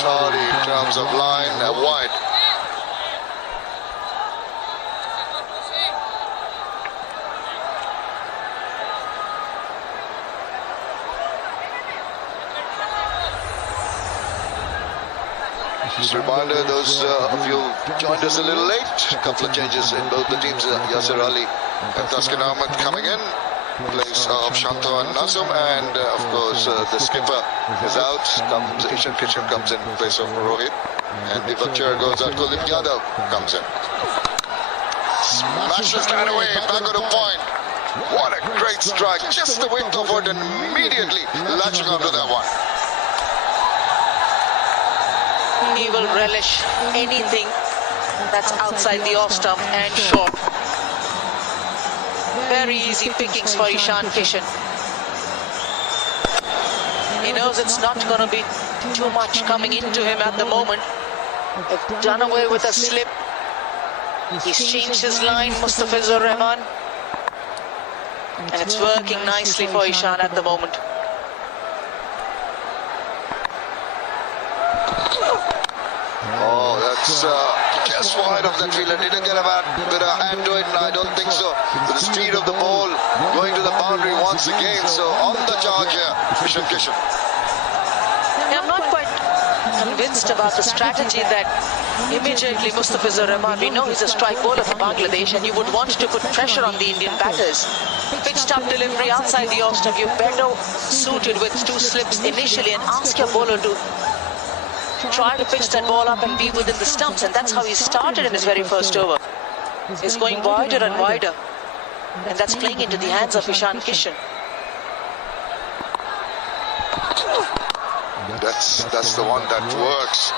tardy in terms of line, wide. Just a reminder, those of you joined us a little late, a couple of changes in both the teams. Yasser Ali and Taskin Ahmed coming in place of Shantanu Nazum, and of course the skipper is out. Ishan Kishan comes in place of Rohit, and the butcher goes out. Kuldeep Yadav comes in. Smashes that away, back on the point. What a great strike, just the width of it, and immediately latching onto that one. He will relish anything that's outside the off stump and short. Very easy pickings for Ishan Kishan. He knows it's not going to be too much coming into him at the moment. They've done away with a slip. He's changed his line, Mustafizur Rahman. And it's working nicely for Ishan at the moment. Oh, that's just wide of that fielder. Didn't get a bit of hand to it, and I don't think so. With the speed of the ball going to the boundary once again. So on the charge here, Ishan Kishan. I'm not quite convinced about the strategy that immediately Mustafizur Rahman, we know he's a strike bowler for Bangladesh, and you would want to put pressure on the Indian batters. Pitched up delivery outside the off stump. You're better suited with two slips initially and ask your bowler to try to pitch that ball up and be within the stumps, and that's how he started in his very first over. He's going wider and wider, and that's playing into the hands of Ishan Kishan. That's the one that works.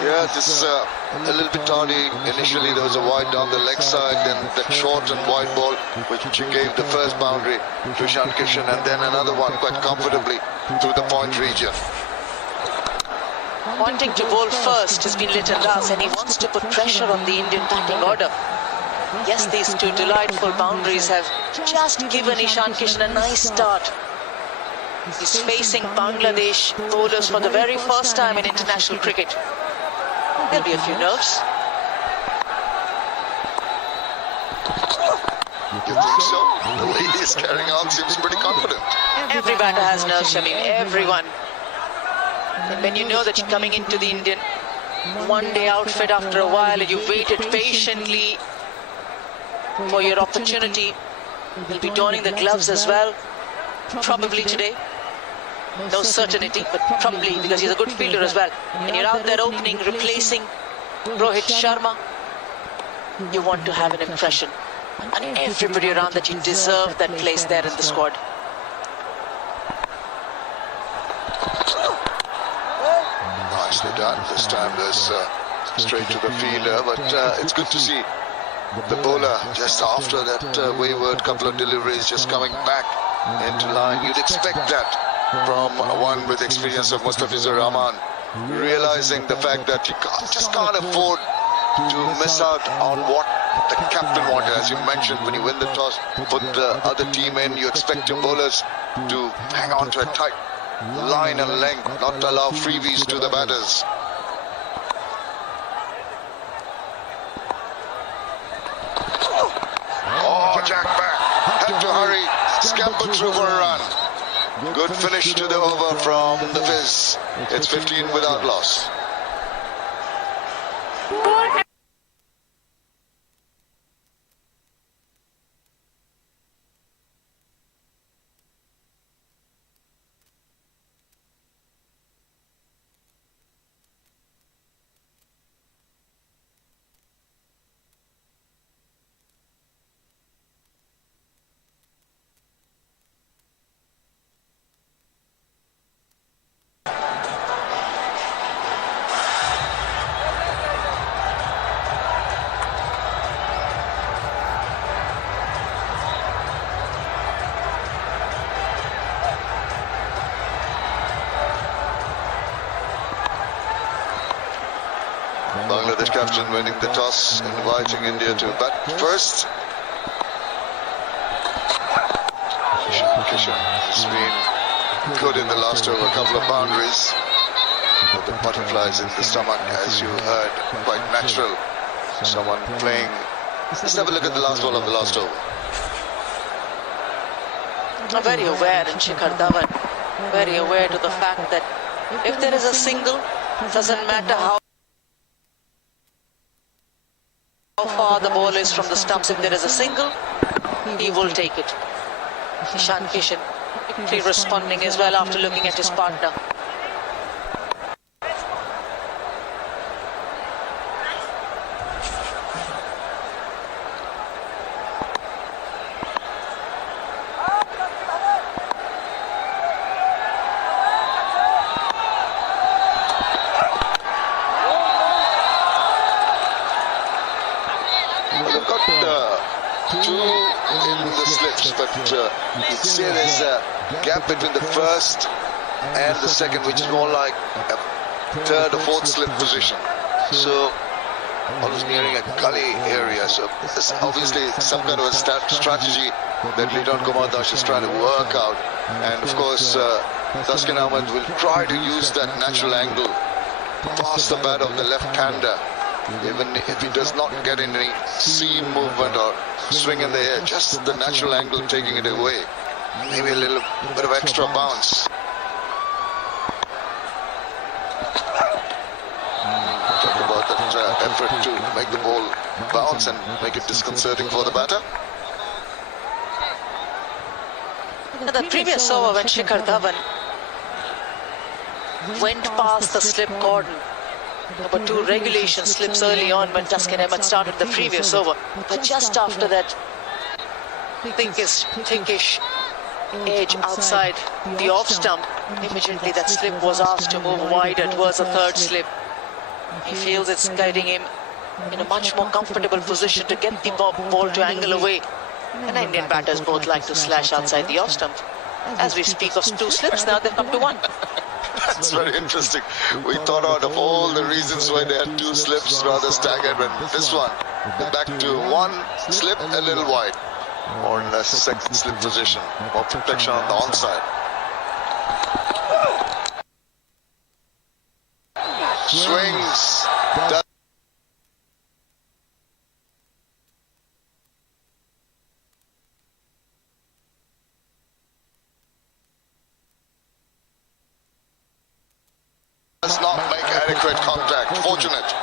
Yeah, this is a little bit tardy. Initially there was a wide down the leg side, then that short and wide ball which gave the first boundary to Ishan Kishan, and then another one quite comfortably through the point region. Wanting to bowl first has been Liton Das, and he wants to put pressure on the Indian batting order. Yes, these two delightful boundaries have just given Ishan Kishan a nice start. He's facing Bangladesh bowlers for the very first time in international cricket. There'll be a few nerves. You think so? The way he's carrying on seems pretty confident. Every batter has nerves, Shamim, everyone. And when you know that you're coming into the Indian one-day outfit after a while, and you've waited patiently for your opportunity, you'll be donning the gloves as well, probably today. No certainty, but probably, because he's a good fielder as well. And you're out there opening, replacing Rohit Sharma. You want to have an impression on everybody around that you deserve that place there in the squad. Nicely done. This time there's straight to the fielder, but it's good to see the bowler just after that wayward couple of deliveries just coming back into line. You'd expect that from one with experience of Mustafizur Rahman, realizing the fact that you just can't afford to miss out on what the captain wanted. As you mentioned, when you win the toss, put the other team in, you expect your bowlers to hang on to a tight line and length, not allow freebies to the batters. Oh, Jack back, had to hurry, scampered through for a run. Good finish to the over from the Viz. It's 15 without loss. Bangladesh captain winning the toss, inviting India to bat first. Ishan Kishan has been good in the last over, a couple of boundaries. with the butterflies in the stomach, as you heard, quite natural. Someone playing. Let's have a look at the last ball of the last over. Very aware in Shikhar Dhawan, very aware to the fact that if there is a single, doesn't matter how far the ball is from the stumps, if there is a single, he will take it. Ishan Kishan quickly responding as well after looking at his partner. They've got two in the slips, but you'd say there's a gap between the first and the second, which is more like a third or fourth slip position. So almost nearing a gully area. So this obviously some kind of a strategy that Lidon Kumar Das is trying to work out. And of course, Taskin Ahmed will try to use that natural angle past the bat of the left-hander. Even if he does not get any seam movement or swing in the air, just the natural angle taking it away. Maybe a little bit of extra bounce. Talk about that effort to make the ball bounce and make it disconcerting for the batter. The previous over when Shikhar Dhawan went past the slip cordon. Number 2 regulation slips early on when Taskin Ahmed started the previous over. But just after that pinkish edge outside the off stump, immediately that slip was asked to move wider towards the third slip. He feels it's guiding him in a much more comfortable position to get the ball to angle away. And Indian batters both like to slash outside the off stump. As we speak of 2 slips, now they've come to 1. That's very interesting. We thought out of all the reasons why they had 2 slips rather staggered, but this one, back to 1 slip a little wide, or in a second slip position, more protection on the onside. Swings. Does not make adequate contact. Fortunate.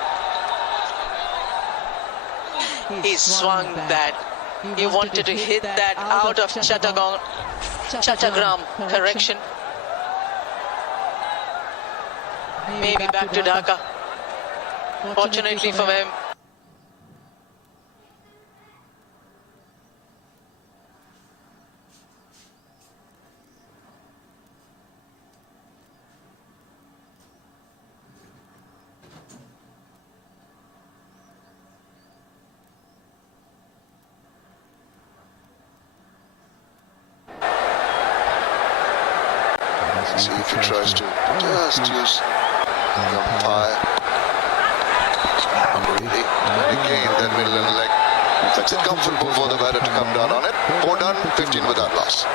He swung that. He wanted to hit that out of Chattogram. Correction. Maybe back to Dhaka. Fortunately for him. See if he tries to just use the umpire. Really? And again, that middle and leg. Makes it comfortable for the batter to come down on it. 4 done, 15 without loss.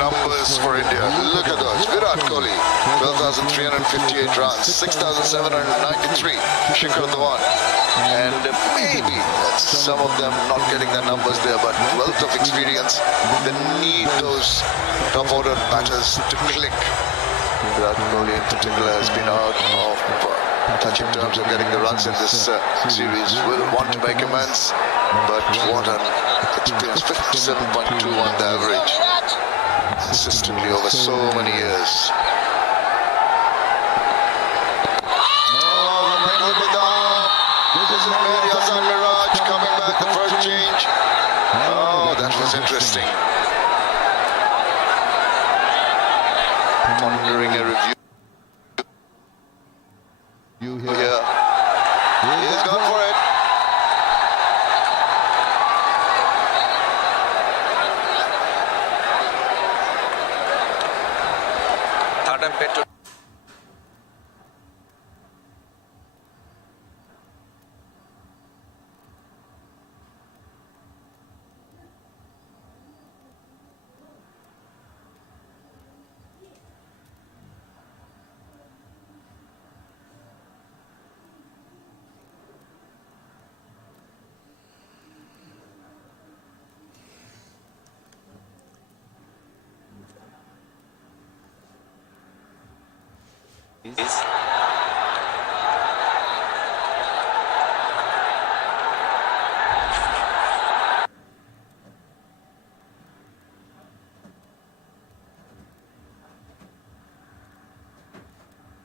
Numbers for India. Look at those. Virat Kohli, 12,358 runs, 6,793. Shikhar Dhawan. And maybe some of them not getting their numbers there, but wealth of experience. They need those top order batters to click. Virat Kohli in particular has been out of touch in terms of getting the runs in this series. Will want to make amends, but what an experience. 57.21 the average. Consistently over so many years. This is Mehdi Hasan Miraj coming back, the first change. Oh, that was interesting. Monitoring a review here. He's gone for it. Third umpire to is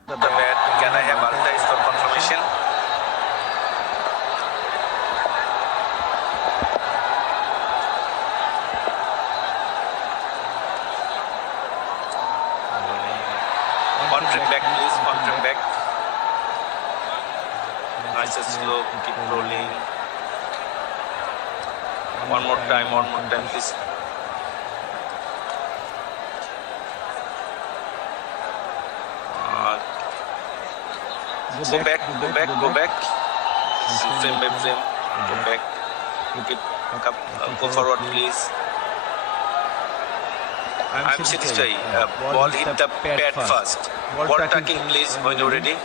the bat. Can I have Altais for confirmation? One trip back, please. One trip back. Nice and slow. Keep rolling. One more time, please. Go back. Frame by frame. Go back. Go forward, please. I'm Sitijai. Ball hit the pad first. Ball tracking, please, when you're ready.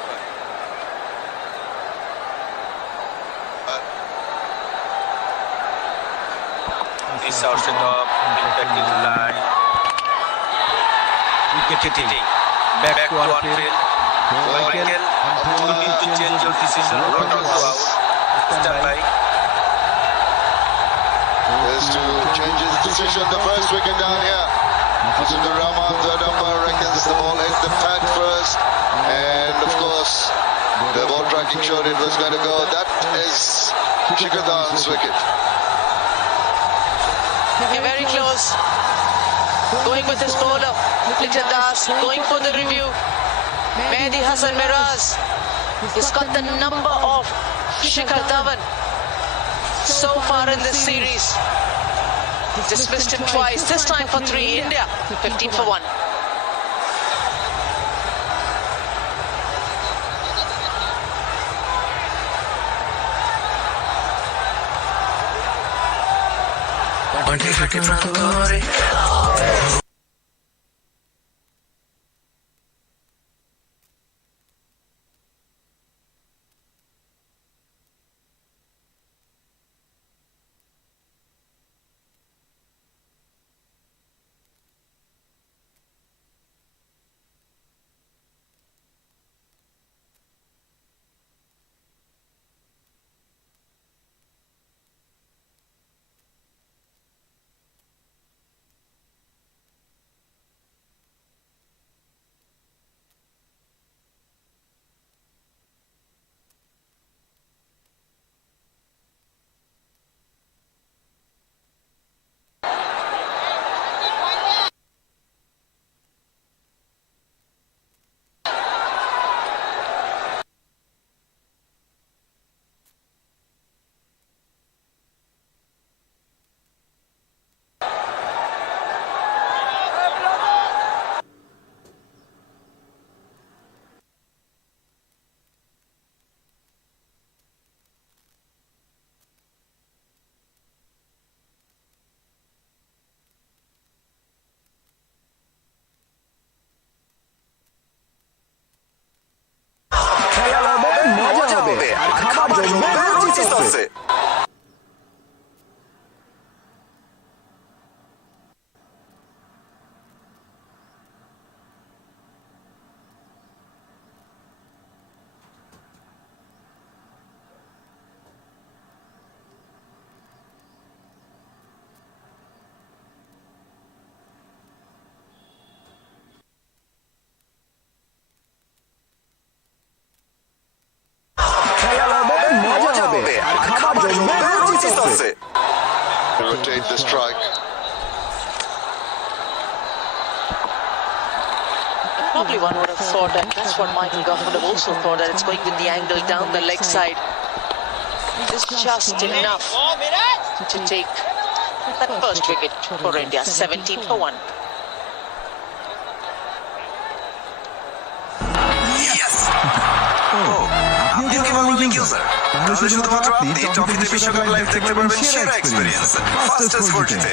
This out set up, impact in line. Wicket hitting. Back to on field. Michael, you need to change your decision. Not out to out. Stand by. Is to change his decision. The first wicket down here. Sunder Rahman, third umpire, reckons the ball hit the pad first. And of course, the ball tracking showed it was going to go. That is Shikhar Dhawan's wicket. Yeah, very close. Going with his bowler, Liton Das, going for the review. Mehdi Hasan Miraj. He's got the number of Shikhar Dhawan so far in this series. Dismissed him twice, this time for 3. India 15 for 1. খাবার জমবে রুচি সসে। Rotate the strike. Probably one would have thought, and that's what Michael Goff would have also thought, that it's going with the angle down the leg side. It's just enough to take that first wicket for India, 17 for 1. আপনিও কি বলেন Q sir? তাহলে শুধুমাত্র আপনি টকিতে বিশ্বকাপ live দেখতে পারবেন সেরা এক্সপেরিয়েন্স ফাস্টেস্ট 4Gতে।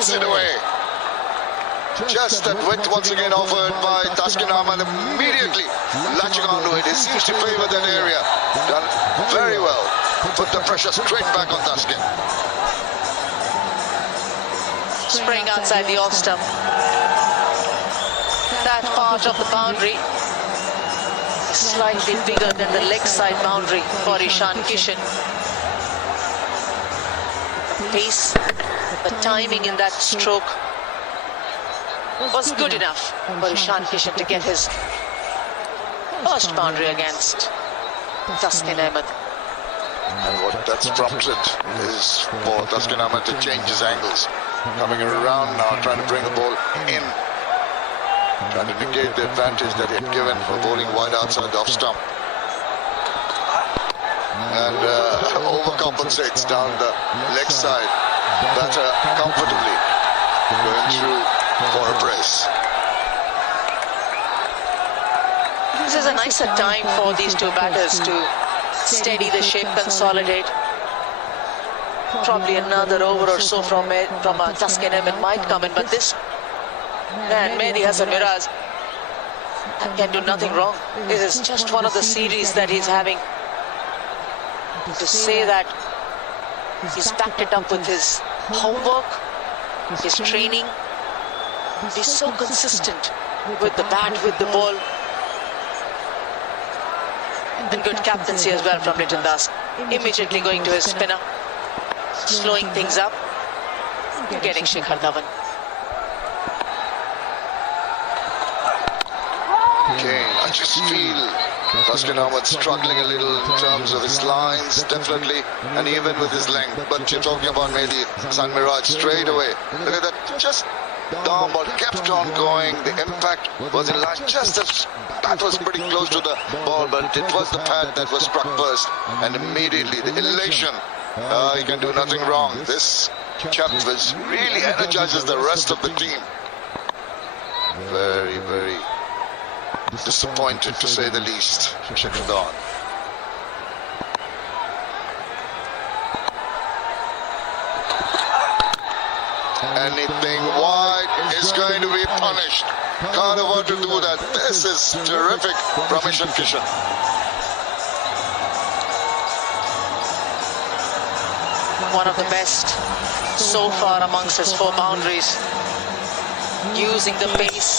Cuts it away. Just that width once again offered by Taskin Ahmed, immediately latching onto it. He seems to favour that area. Done very well. Put the pressure straight back on Taskin. Spraying outside the off stump. That part of the boundary is slightly bigger than the leg side boundary for Ishan Kishan. The pace, the timing in that stroke was good enough for Ishan Kishan to get his first boundary against Taskin Ahmed. And what that's prompted is for Taskin Ahmed to change his angles. Coming around now, trying to bring the ball in. Trying to negate the advantage that he had given for bowling wide outside the off stump. And overcompensates down the leg side. Batter comfortably going through for a brace. This is a nicer time for these two batters to steady the ship, consolidate. Probably another over or so from Taskin Ahmed might come in, but this man, Mehdi Hasan Miraz, can do nothing wrong. This is just one of the series that he's having. To say that he's backed it up with his homework, his training, he's so consistent with the bat, with the ball. And good captaincy as well from Liton Das. Immediately going to his spinner, slowing things up, getting Shikhar Dhawan. Okay, I just feel Taskin Ahmed struggling a little in terms of his lines, definitely, and even with his length. But you're talking about Mehdi Hasan Miraj straight away. Look at that, just down, but kept on going. The impact was in line. Just as that was pretty close to the ball, but it was the pad that was struck first, and immediately the elation. He can do nothing wrong. This chap really energizes the rest of the team. Very, very disappointed to say the least. Shikhar Dhawan. Anything wide is going to be punished. Can't afford to do that. This is terrific from Ishan Kishan. One of the best so far amongst his 4 boundaries. Using the pace,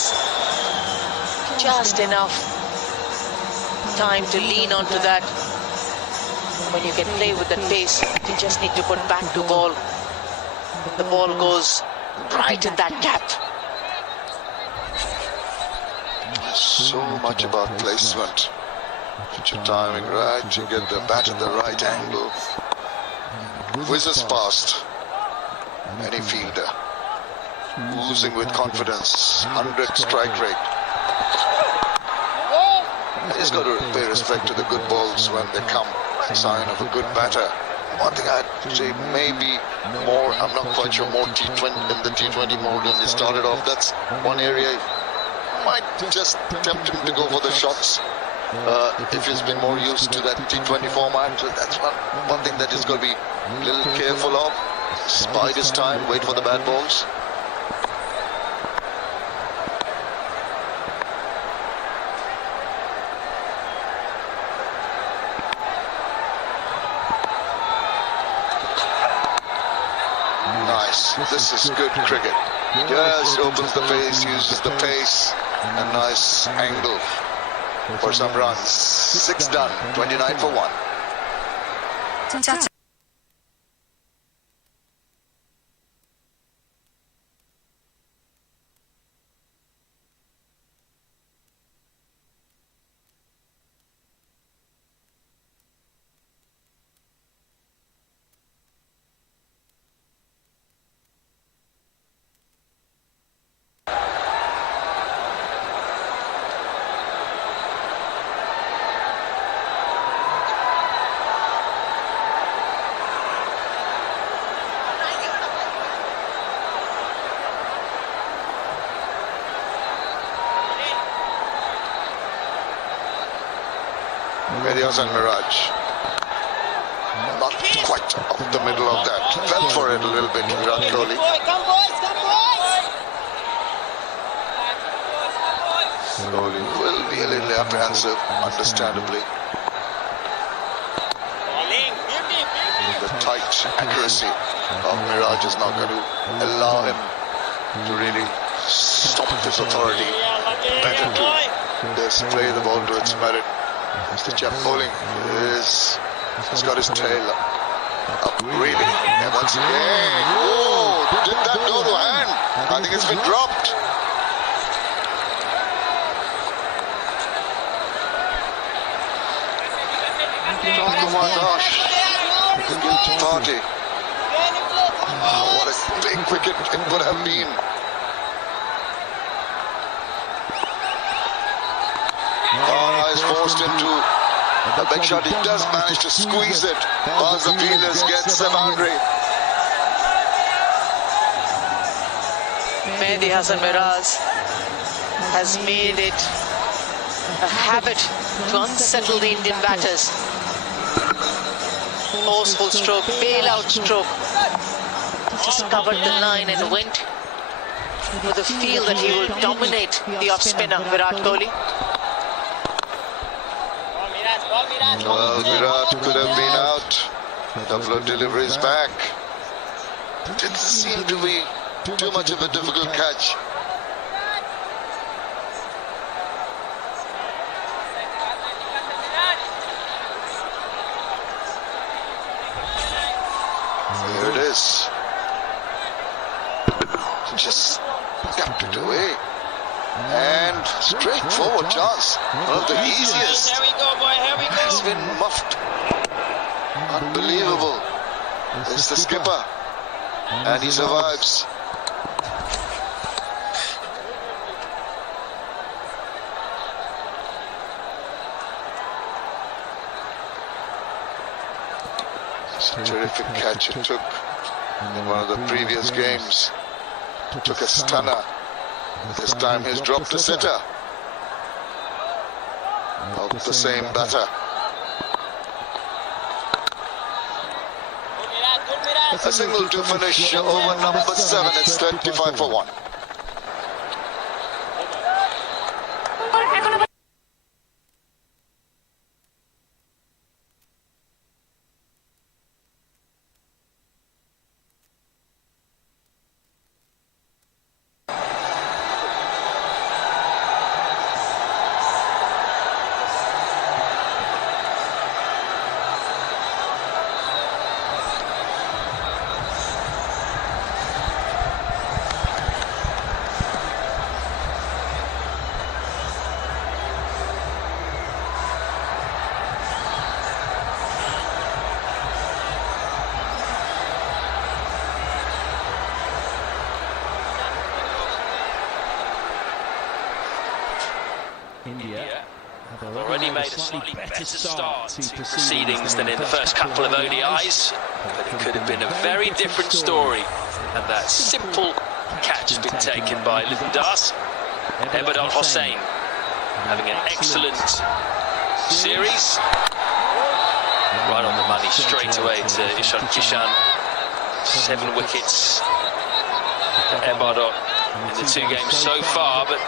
just enough time to lean onto that. When you can play with that pace, you just need to put back to ball. The ball goes right in that gap. So much about placement. Your timing right to get the bat at the right angle. Whizzes past any fielder. Oozing with confidence. 100 strike rate. He's got to pay respect to the good balls when they come. Sign of a good batter. One thing I'd say maybe more, I'm not quite sure, more T20 in the T20 mode when he started off. That's one area might just tempt him to go for the shots. If he's been more used to that T20 format, so that's one thing that he's got to be a little careful of. Bide his time, wait for the bad balls. nice. This is good cricket. Just opens the pace, uses the pace. A nice angle for some runs. 6 done, 29 for 1. Mehdi Hasan Miraj. Not quite off the middle of that. Fell for it a little bit, Virat Kohli. Kohli will be a little apprehensive, understandably. The tight accuracy of Miraj is not going to allow him to really stop his authority. Better to display the ball to its merit. Mr. Jeff Bowling has got his tail up really. And once again, oh, did that go to hand? I think it's been dropped. Oh my gosh. The guilty party. Oh, what a big wicket it would have been. Oh, he's forced into a big shot. He does manage to squeeze it once the fielders gets the boundary. Mehdi Hasan Miraj has made it a habit to unsettle the Indian batters. Forceful stroke, bailout stroke. Just covered the line and went with a feel that he will dominate the off-spinner Virat Kohli. Well, Virat could have been out. Couple of deliveries back. Didn't seem to be too much of a difficult catch. Here it is. Just tucked it away. And straightforward chance. One of the easiest. He's been muffed. Unbelievable. It's the skipper. And he survives. It's a terrific catch it took in one of the previous games. Took a stunner. This time he's dropped a sitter of the same batter. A single to finish over number 7. It's 35 for 1. India have already made a slightly better start to proceedings than in the first couple of ODIs, but it could have been a very different story had that simple catch been taken by Liton Das. Ebadon Hossain having an excellent series, right on the money straight away to Ishan Kishan. 7 wickets for Ebadon in the 2 games so far, but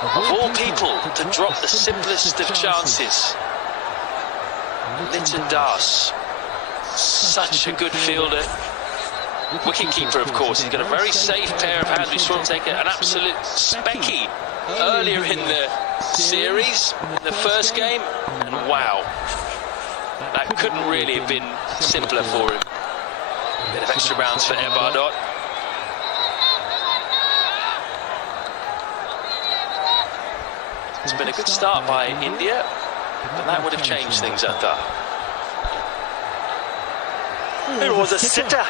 of all people to drop the simplest of chances, Liton Das, such a good fielder, wicketkeeper, of course. He's got a very safe pair of hands. We saw him take an absolute specky earlier in the series, in the first game, and wow, that couldn't really have been simpler for him. A bit of extra rounds for Ebardot. It's been a good start by India, but that would have changed things at that. It was a sitter.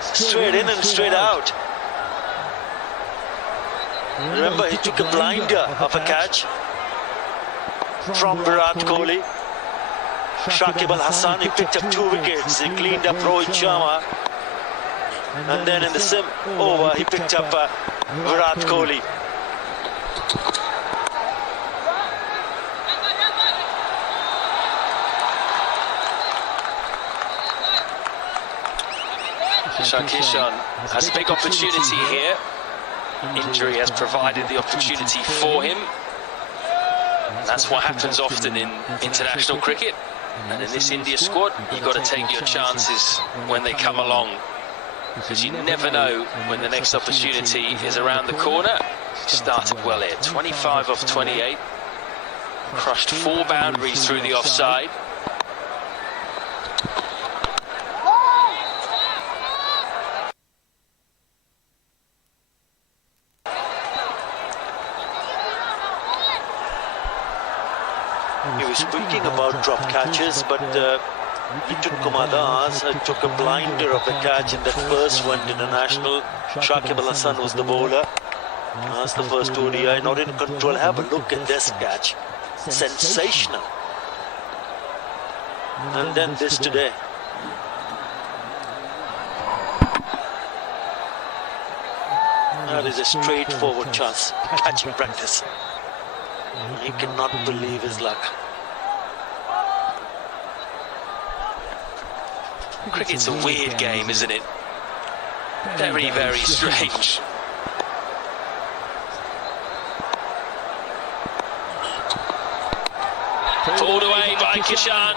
Straight in and straight out. Remember, he took a blinder of a catch from Virat Kohli. Shakib Al Hasan, he picked up 2 wickets. He cleaned up Rohit Sharma. And then in the sim over, he picked up Virat Kohli. Ishan Kishan has a big opportunity here. Injury has provided the opportunity for him. That's what happens often in international cricket. And in this India squad, you've got to take your chances when they come along, because you never know when the next opportunity is around the corner. He started well here, 25 off 28. Crushed 4 boundaries through the offside. He was speaking about drop catches, but Nitin Kumar Das took a blinder of the catch in that first one international. Shakib Al Hasan was the bowler. That's the first ODI, not in control. Have a look at this catch. Sensational. And then this today. That is a straightforward chance. Catching practice. He cannot believe his luck. Cricket's a weird game, isn't it? Very, very strange. Pulled away by Kishan.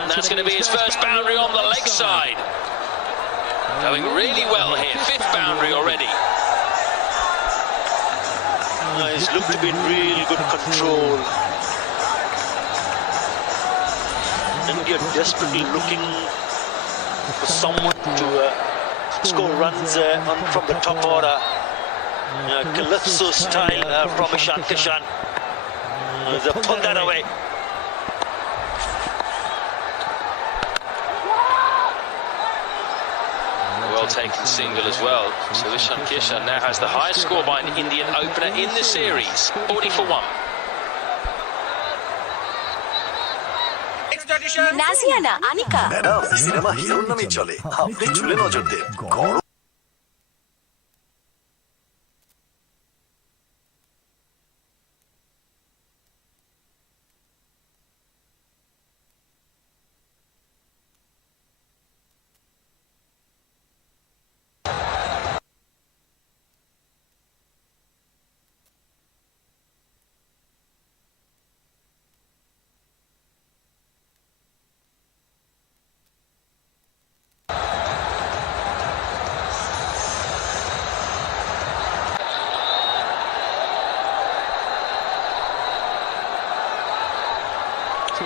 And that's going to be his first boundary on the leg side. Going really well here. 5th boundary already. He's looked to be in really good control. India desperately looking for someone to score runs from the top order. Calypso style from Ishan Kishan. They pulled that away. Well taken single as well. So Ishan Kishan now has the highest score by an Indian opener in the series, 40 for 1. নাজিয়ানা Anika madam cinema হিরোর নামে চলে আপনি চুলে নজর দেন গরম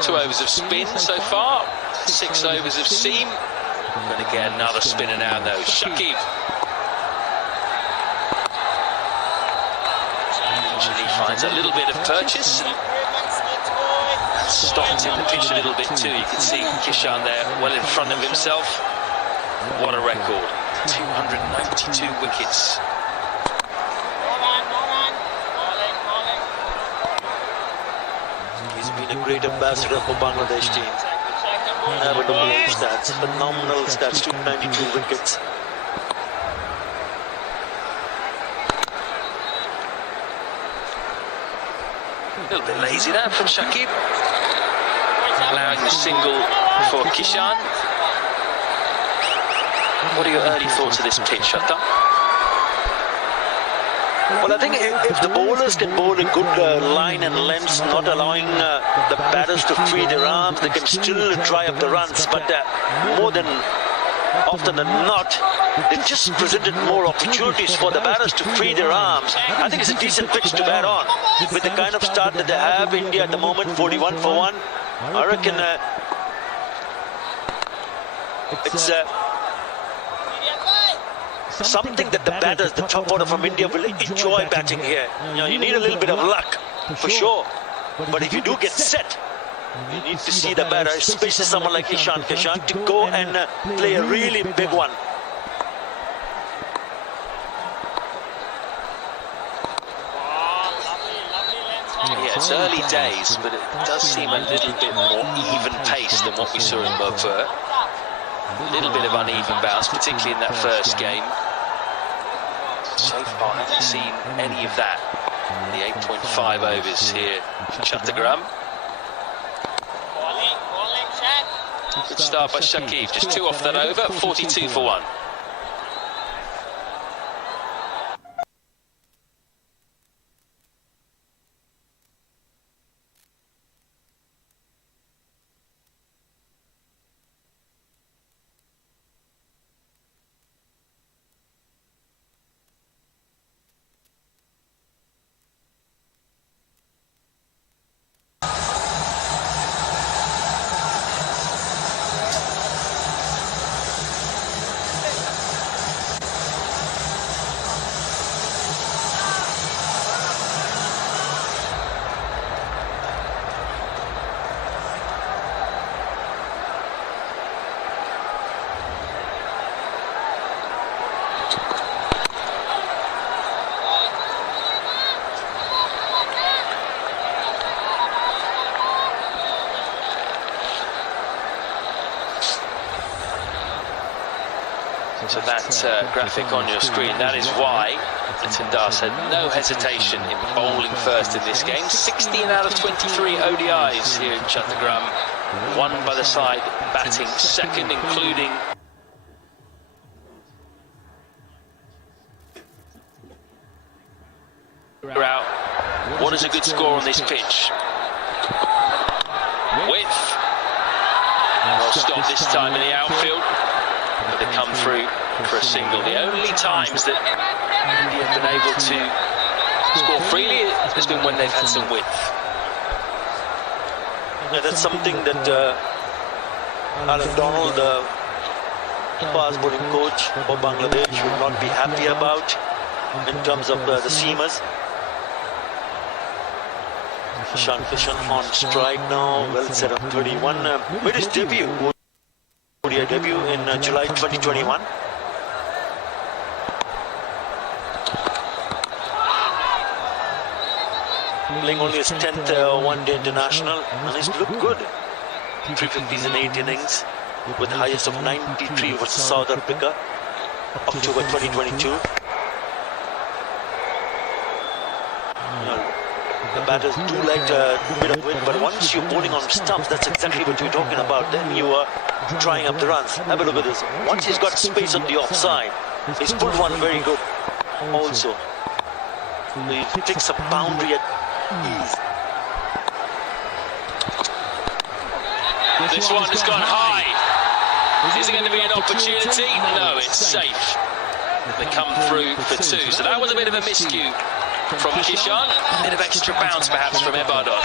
Two overs of spin so far, 6 overs of seam. Going to get another spinner now though. Shakib. Usually finds a little bit of purchase and stopped in the pitch a little bit too. You can see Kishan there well in front of himself. What a record. 292 wickets. He's been a great ambassador for Bangladesh team. Never look at his stats. Phenomenal stats, 292 wickets. A little bit lazy there from Shakib. Allowing the single for Kishan. What are your early thoughts of this pitch, Shatta? Well, I think if the bowlers can bowl a good line and lengths, not allowing the batters to free their arms, they can still dry up the runs. But more than often than not, they just presented more opportunities for the batters to free their arms. I think it's a decent pitch to bat on. With the kind of start that they have, India at the moment, 41 for 1. I reckon it's something that the batters, the top order from India, will enjoy batting here. You need a little bit of luck, for sure. But if you do get set, you need to see the batter, especially someone like Ishan Kishan, to go and play a really big one. Yeah, it's early days, but it does seem a little bit more even pace than what we saw in Mopur. A little bit of uneven bounce, particularly in that first game. So far, I haven't seen any of that in the 8.5 overs here at Chattogram. Good start by Shakib, just 2 off that over, 42 for 1. So that graphic on your screen, that is why Nitin Das had no hesitation in bowling first in this game. 16 out of 23 ODIs here in Chattogram, 1 by the side batting second, including out. What is a good score on this pitch? Width. Well stopped this time in the outfield. But they come through for a single. The only times that India have been able to score freely has been when they've had some width. Yeah, that's something that Alan Donald, the fast bowling coach for Bangladesh, will not be happy about in terms of the seamers. Ishan Kishan on strike now, well set up 31. Made his debut. ODI debut in July 2021. Playing only his 10th one-day international, and he's looked good. 350s in 8 innings, with the highest of 93 versus South Africa, October 2022. The batters do like a bit of wind, but once you're bowling on stumps, that's exactly what you're talking about. Then you are drying up the runs. Have a look at this. Once he's got space on the offside, he's pulled one very good also. He takes a boundary at ease. This one has gone high. Is it going to be an opportunity? No, it's safe. They come through for 2. So that was a bit of a miscue from Kishan. A bit of extra bounce perhaps from Ibadat.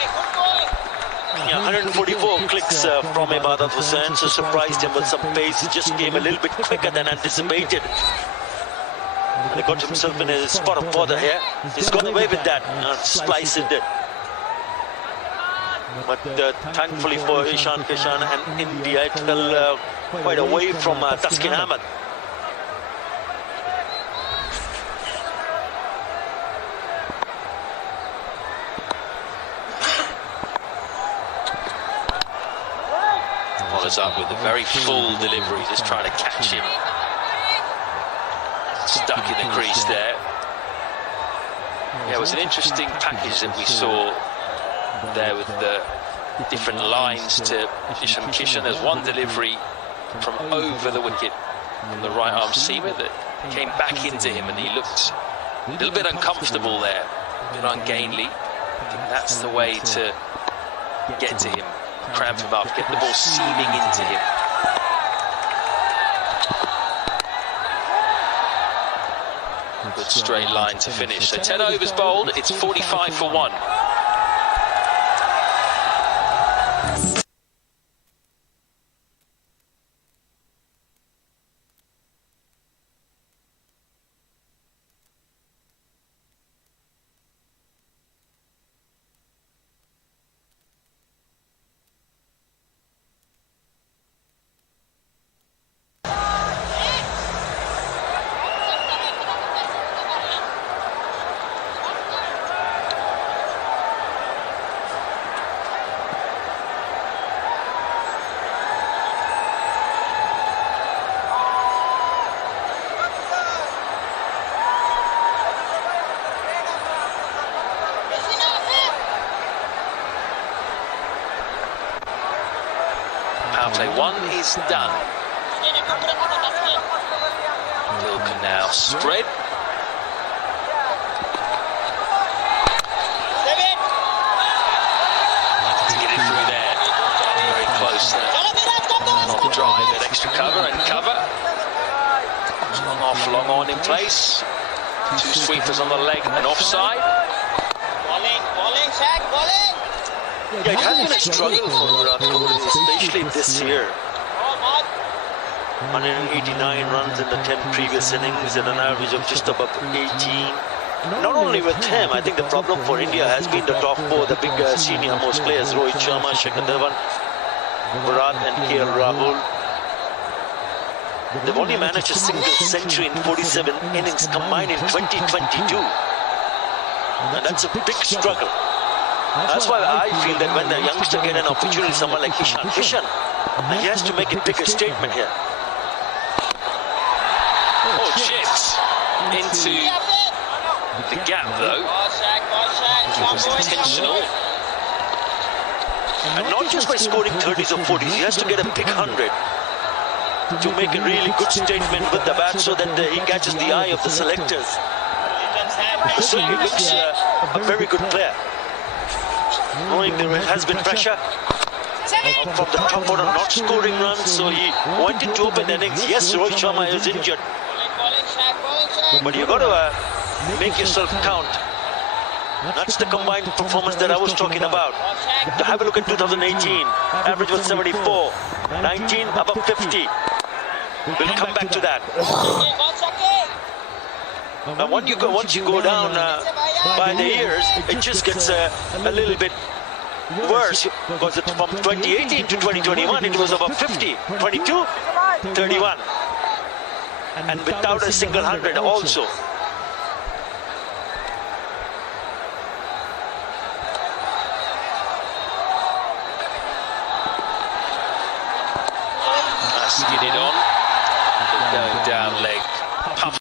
Yeah, 144 clicks from Ibadat Hussain, so surprised him with some pace. He just came a little bit quicker than anticipated. And he got himself in a spot of bother here. He's got away with that. Splice it did. But thankfully for Ishan Kishan and India, it fell quite away from Taskin Ahmed. Follows up with a very full delivery, just trying to catch him. Stuck in the crease there. Yeah, it was an interesting package that we saw there with the different lines to Ishan Kishan. There's one delivery from over the wicket from the right arm seamer that came back into him, and he looked a little bit uncomfortable there, a bit ungainly. I think that's the way to get to him, cramp him up, get the ball seaming into him. Good straight line to finish. So 10 overs bowled, it's 45 for 1. Power play 1 is done. Gill can now spread. To get it through there. Very close there. Not the drive, that extra cover and cover. Long off, long on in place. 2 sweepers on the leg and offside. Bowling, Shaq, bowling. Yeah, it has been a struggle for Virat Kohli, especially this year. 189 runs in the 10 previous innings and an average of just above 18. Not only with him, I think the problem for India has been the top 4, the big senior most players, Rohit Sharma, Shikhar Dhawan, Virat and KL Rahul. They've only managed a single century in 47 innings combined in 2022. And that's a big struggle. That's why I feel that when the youngster get an opportunity, someone like Ishan, he has to make a bigger statement here. Oh, chips into the gap though. It was intentional. And not just by scoring 30s or 40s, he has to get a big 100 to make a really good statement with the bat so that he catches the eye of the selectors. He certainly looks a very good player. Knowing there has been pressure from the top order, not scoring runs, so he wanted to open innings. Yes, Rohit Sharma is injured, but you got to make yourself count. That's the combined performance that I was talking about. To have a look at 2018, average was 74, 19 above 50. We'll come back to that. Now, once you go down by the years, it just gets a little bit worse, because it's from 2018 to 2021, it was above 50, 22, 31, and without a single 100 also. Skid it on, going down leg. Puff.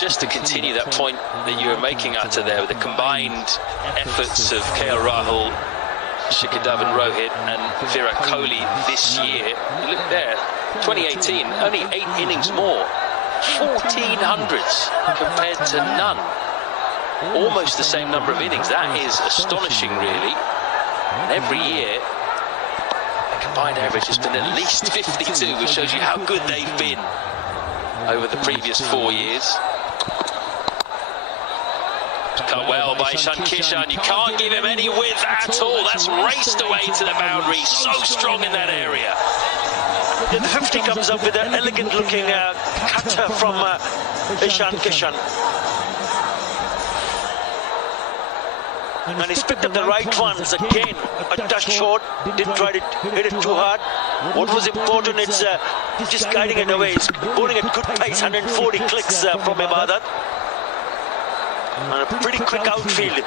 Just to continue that point that you were making, Atta, there, with the combined efforts of KL Rahul, Shikhar Dhawan, Rohit and Virat Kohli this year. Look there, 2018, only 8 innings more, 14 hundreds compared to none. Almost the same number of innings. That is astonishing, really. And every year, the combined average has been at least 52, which shows you how good they've been over the previous 4 years. Cut well by Ishan Kishan. You can't give him any width at all. That's raced away to the boundary. So strong in that area. The 50 comes up with an elegant looking cutter from Ishan Kishan. And he's picked up the right ones again. A touch short. Didn't try to hit it too hard. What was important is He's just guiding it away. He's bowling at good pace, 140 clicks from Ibadat. And a pretty quick outfield.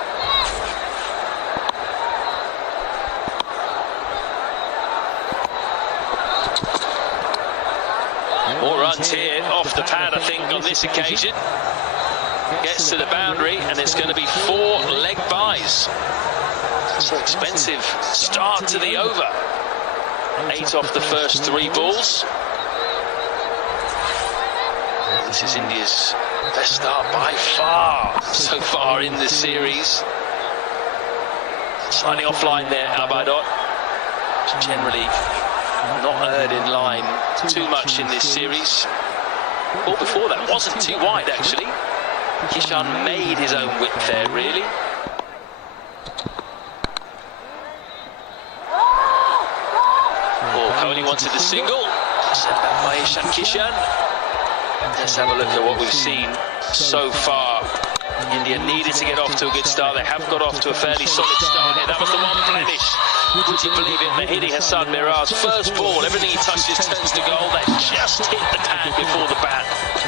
More runs here off the pad, I think, on this occasion. Gets to the boundary, and it's going to be 4 leg byes. So expensive start to the over. 8 off the first 3 balls. This is India's best start by far so far in the series. Slightly offline there, Ibadat. Generally not heard in line too much in this series. Ball before that wasn't too wide, actually. Kishan made his own width there, really. Oh, Kohli wanted the single. Sent back by Ishan Kishan. Let's have a look at what we've seen so far. India needed to get off to a good start. They have got off to a fairly solid start here. That was the one blemish. Would you believe it? Mahidi Hasan Miraj, first ball, everything he touches turns to gold. That just hit the tag before the bat.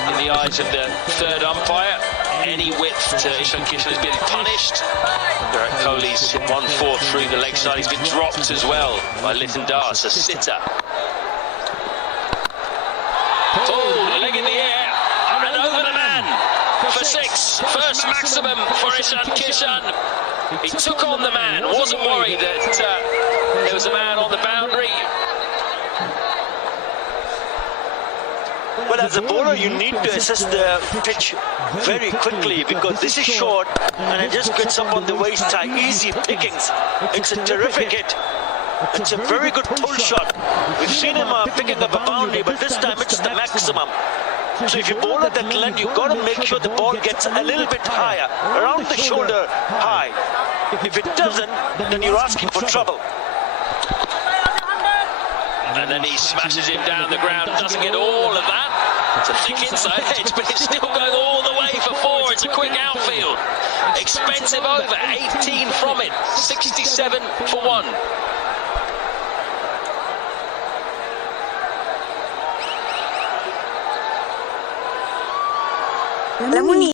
In the eyes of the third umpire, any width to Ishan Kishan has been punished. Virat Kohli's hit 1-4 through the leg side. He's been dropped as well by Liton Das, a sitter. Oh, leg in the air, and over the man for 6. First maximum for Ishan Kishan. He took on the man, wasn't worried that there was a man on the boundary. Well, as a bowler, you need to assess the pitch very quickly because this is short and it just gets up on the waist high. Easy pickings. It's a terrific hit. It's a very good pull shot. We've seen him picking up a boundary, but this time it's the maximum. So if you bowl at that length, you've got to make sure the ball gets a little bit higher, around the shoulder high. If it doesn't, then you're asking for trouble. And then he smashes him down the ground, doesn't get all of that. It's a thick inside edge, but it's still going all the way for 4. It's a quick outfield. Expensive over, 18 from it, 67 for 1. Alam mo ni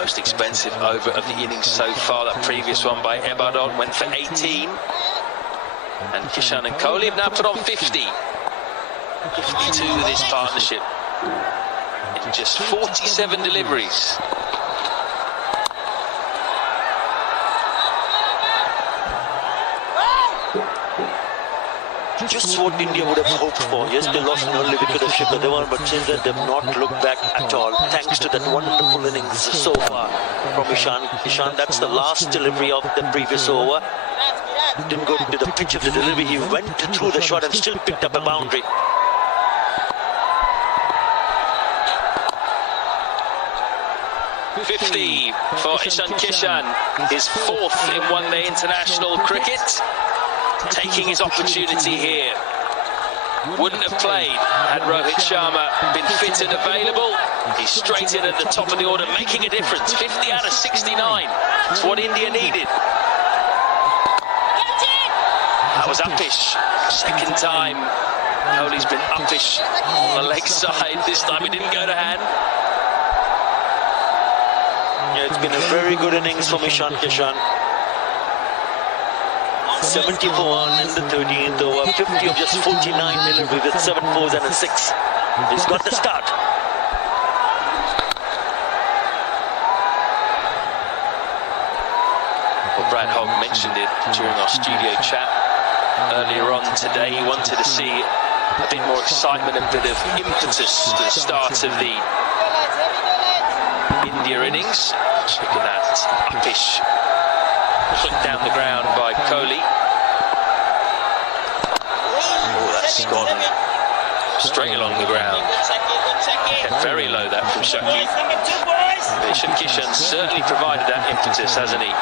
Most expensive over of the innings so far. That previous one by Ibadat went for 18. And Kishan and Kohli have now put on 50. 52 with this partnership. In just 47 deliveries. Just what India would have hoped for. Yes, they lost an early wicket of Shikhar Dhawan, but since then they've not looked back at all. Thanks to that wonderful innings so far from Ishan. Ishan, that's the last delivery of the previous over. Didn't go into the pitch of the delivery. He went through the shot and still picked up a boundary. .50 for Ishan Kishan, his 4th in one-day international cricket. Taking his opportunity here. Wouldn't have played had Rohit Sharma been fit and available. He's straight in at the top of the order, making a difference. 50 out of 69. It's what India needed. That was uppish. Second time. Kohli's been uppish on the leg side. This time it didn't go to hand. Yeah, it's been a very good innings from Ishan Kishan. 70 for 1 in the 13th over, 50 of just 49 delivery with 7 fours and a 6. He's got the start. Well, Brad Hogg mentioned it during our studio chat earlier on today. He wanted to see a bit more excitement, a bit of impetus to the start of the India innings. Look at that, uppish flick down the ground by Kohli. Oh, that's gone straight along the ground. Yeah, very low that from Shaki. Ishan Kishan certainly provided that impetus, hasn't he?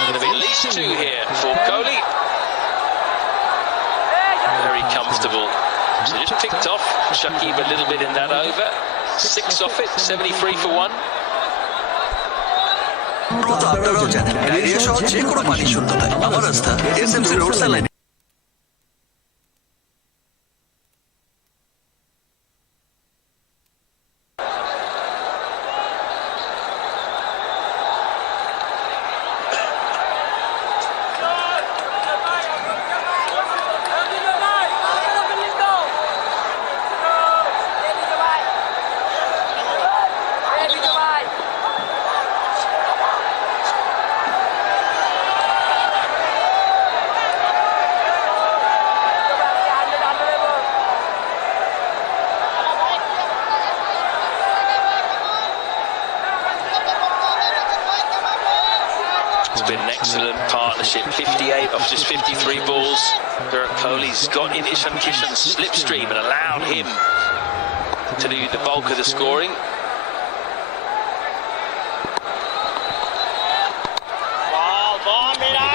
Going to be at least 2 here for Kohli. Very comfortable. So just picked off Shakib a little bit in that over. 6 off it, 73 for 1. আপনারাও জানেন diarrhoea সহ যে কোনো পানি শূন্যতায় আমার রাস্তা SMC road saline. It's been an excellent partnership. 58 off just 53 balls. Virat Kohli's got in Ishan Kishan's slipstream and allowed him to do the bulk of the scoring.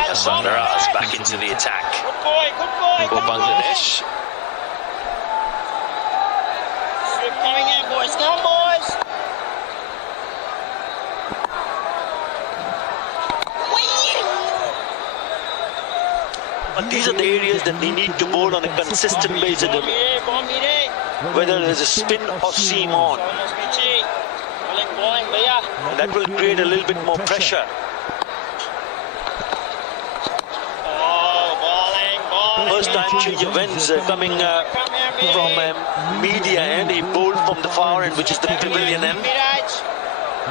Hasan Miraz back into the attack for Bangladesh. Coming in, boys. Come on, boys. But these are the areas that they need to bowl on a consistent basis, whether there's a spin or seam on. And that will create a little bit more pressure. First time change of ends coming from media end. He bowled from the far end, which is the pavilion end.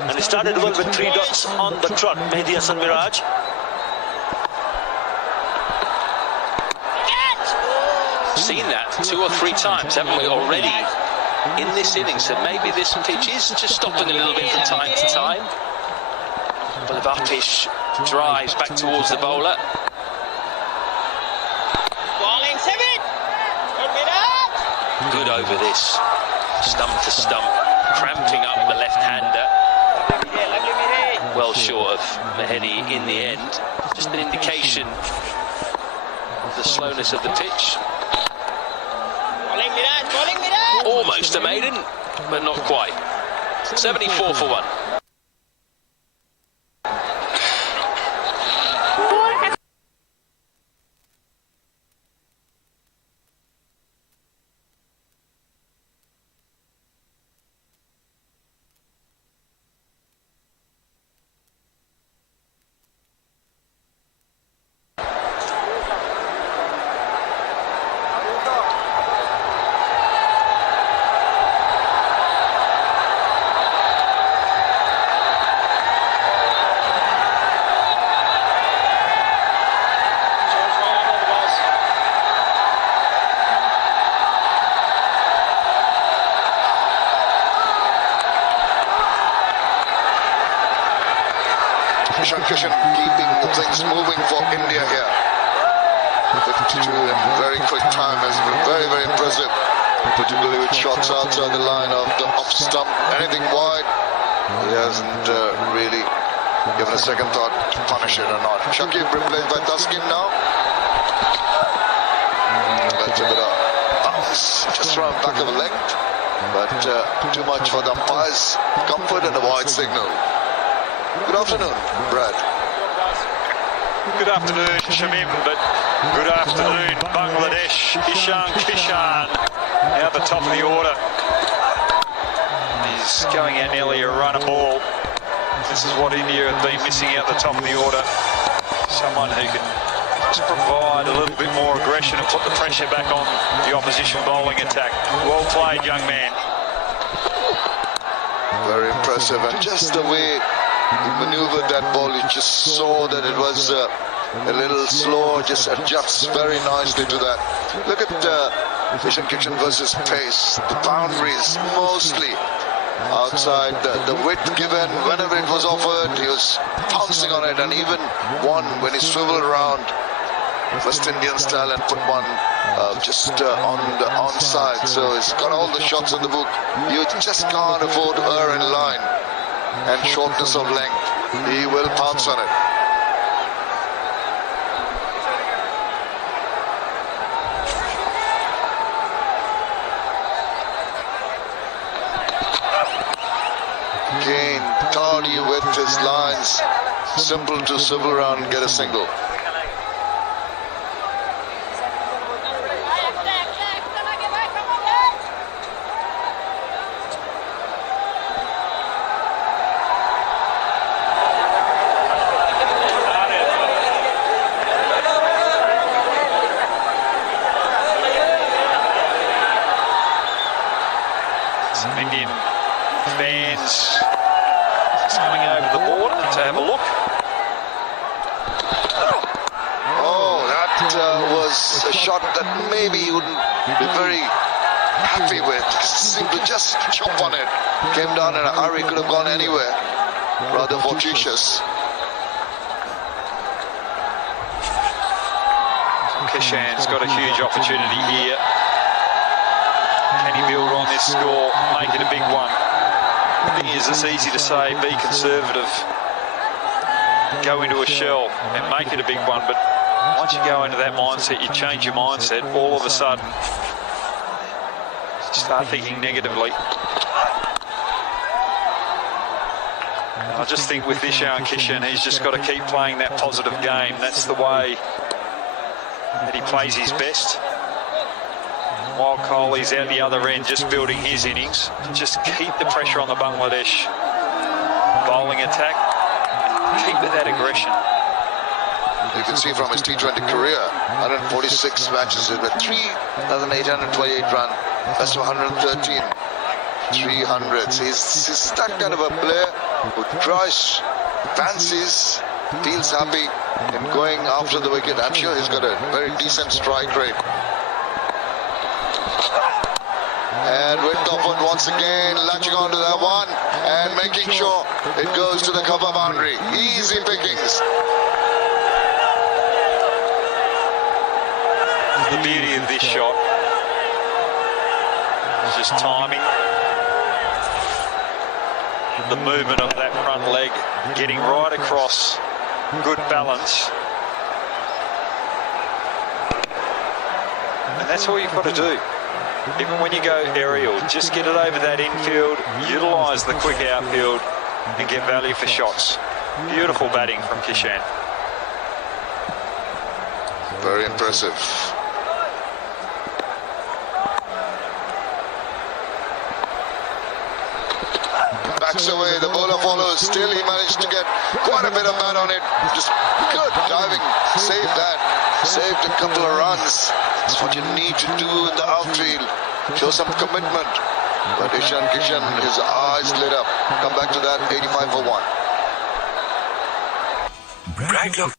And he started well with 3 dots on the trot, Mehdi Hasan Miraj. Seen that 2 or 3 times, haven't we, already in this innings? So maybe this pitch is just stopping a little bit from time to time. But Uppish drives back towards the bowler. Good over this, stump to stump, cramping up the left-hander. Well short of Mehdi in the end. Just an indication of the slowness of the pitch. Almost a maiden, but not quite. 74 for 1. Ishan Kishan keeping the things moving for India here. 52 in very quick time has been very, very impressive, particularly with shots outside the line of the off stump. Anything wide, he hasn't really given a second thought to punish it or not. Shakib replaced by Taskin now. That's a bit of bounce just from back of the leg, but too much for the umpire's comfort and a wide signal. Good afternoon, Brad. Good afternoon, Shamim, but good afternoon, Bangladesh. Ishan Kishan out the top of the order. He's going out nearly a run a ball. This is what India have been missing out the top of the order. Someone who can just provide a little bit more aggression and put the pressure back on the opposition bowling attack. Well played, young man. Very impressive, and just the way he maneuvered that ball, you just saw that it was a little slow, just adjusts very nicely to that. Look at Ishan Kishan versus pace. The boundaries mostly outside the width given. Whenever it was offered, he was pouncing on it, and even one when he swiveled around West Indian style and put one just on the onside. So he's got all the shots in the book. You just can't afford to err in line and shortness of length. He will pounce on it. Again, tardy with his lines. Simple to swivel around and get a single. Some Indian fans coming over the border to have a look. Oh, that was a shot that maybe he wouldn't be very happy with. He seemed to just chop on it. Came down in a hurry, could have gone anywhere. Rather fortuitous. Kishan's got a huge opportunity here. Can he build on this score, make it a big one? The thing is, it's easy to say, be conservative, go into a shell and make it a big one, but once you go into that mindset, you change your mindset, all of a sudden, you start thinking negatively. I just think with Ishan Kishan, he's just got to keep playing that positive game. That's the way that he plays his best. While Kohli's out the other end just building his innings, just keep the pressure on the Bangladesh bowling attack, keep with that aggression. You can see from his T20 career, 146 matches with 3,828 run, best of 113, 300s. He's that kind of a player who tries, fancies, feels happy in going after the wicket. I'm sure he's got a very decent strike rate. And Whitcofford once again latching onto that one and making sure it goes to the cover boundary. Easy pickings. The beauty of this shot is just timing, the movement of that front leg, getting right across, good balance. And that's all you've got to do. Even when you go aerial, just get it over that infield, utilise the quick outfield and get value for shots. Beautiful batting from Kishan. Very impressive. Backs away, the bowler follows. Still he managed to get quite a bit of bat on it. Just good diving, saved that. Saved a couple of runs. That's what you need to do in the outfield. Show some commitment. But Ishan Kishan, his eyes lit up. Come back to that, 85 for 1. Bright Look.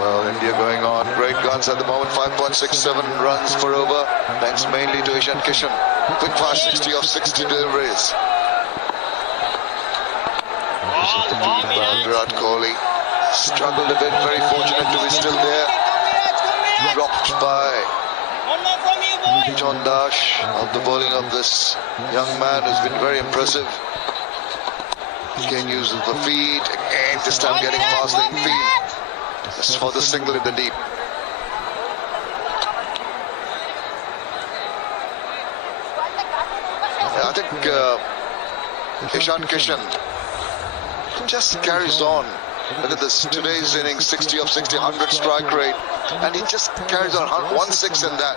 Well, India going on great guns at the moment, 5.67 runs for over, thanks mainly to Ishan Kishan. Quick fast 60 of 60 deliveries. Virat Kohli struggled a bit, very fortunate to be still there. Dropped by John Dash of the bowling of this young man who's been very impressive. Again uses the feet, again this time getting past the infield. Just for the single in the deep. I think Ishan Kishan just carries on. Look at this, today's innings, 60 of 60, 100 strike rate, and he just carries on 1-6 in that,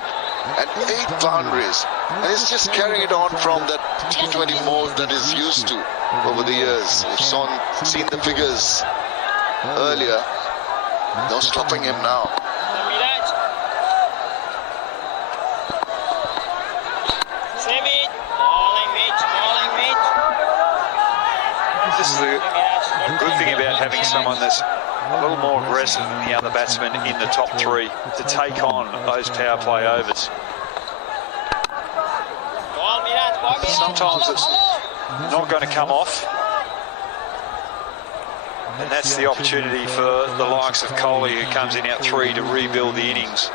and 8 boundaries, and he's just carrying it on from that T20 mode that he's used to over the years. We've seen the figures earlier, no stopping him now. This is the good thing about having someone that's a little more aggressive than the other batsmen in the top three to take on those power play overs. Sometimes it's not going to come off, and that's the opportunity for the likes of Kohli, who comes in out 3 to rebuild the innings.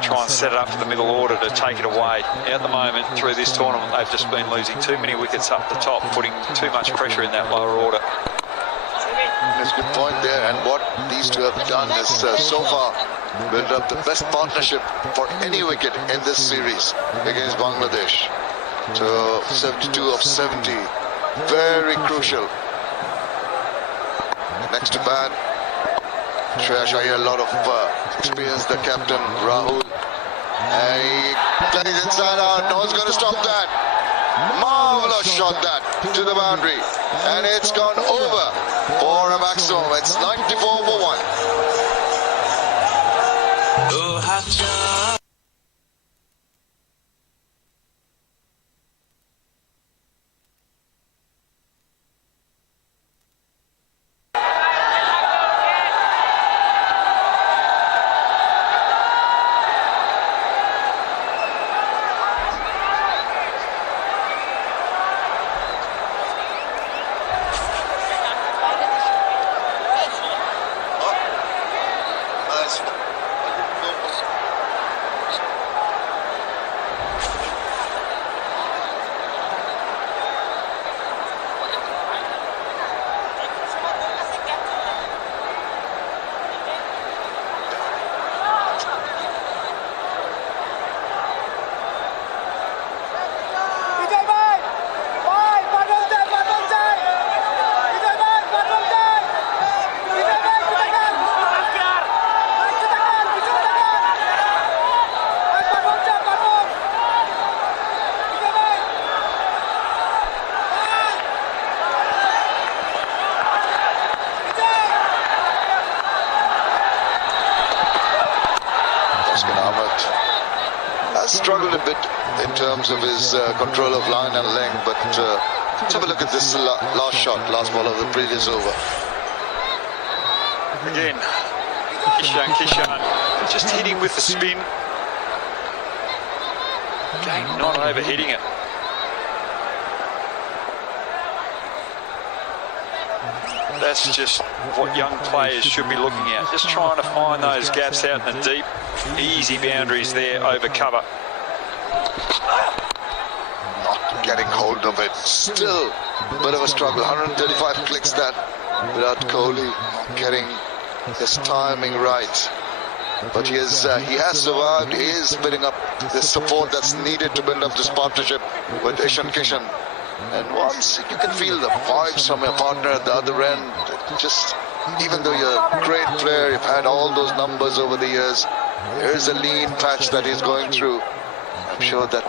Try and set it up for the middle order to take it away. At the moment, through this tournament, they've just been losing too many wickets up the top, putting too much pressure in that lower order. That's a good point there, and what these two have done is so far built up the best partnership for any wicket in this series against Bangladesh. So 72 of 70, very crucial. Next to bat, Shreyas Iyer, a lot of experience, the captain, Rahul. And he plays inside out, no one's going to stop that. Marvelous shot that to the boundary. And it's gone over for a maximum. It's 94 for 1. Struggled a bit in terms of his control of line and length, but let's have a look at this last shot, last ball of the previous over. Again, Kishan, just hitting with the spin. Again, not overhitting it. That's just what young players should be looking at. Just trying to find those gaps out in the deep, easy boundaries there over cover. Not getting hold of it. Still a bit of a struggle. 135 clicks that without Kohli getting his timing right. But he has survived. He is building up the support that's needed to build up this partnership with Ishan Kishan. And once you can feel the vibes from your partner at the other end, just even though you're a great player, you've had all those numbers over the years, there is a lean patch that he's going through. I'm sure that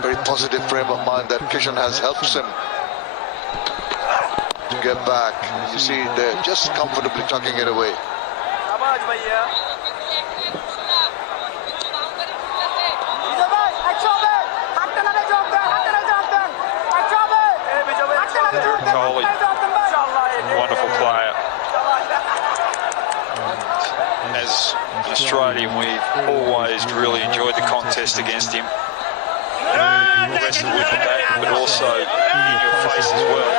very positive frame of mind that Kishan has helps him to get back. You see, they're just comfortably tucking it away. Kohli, wonderful player. As an Australian, we've always really enjoyed the contest against him. Aggressive with the bat, but also in your face as well.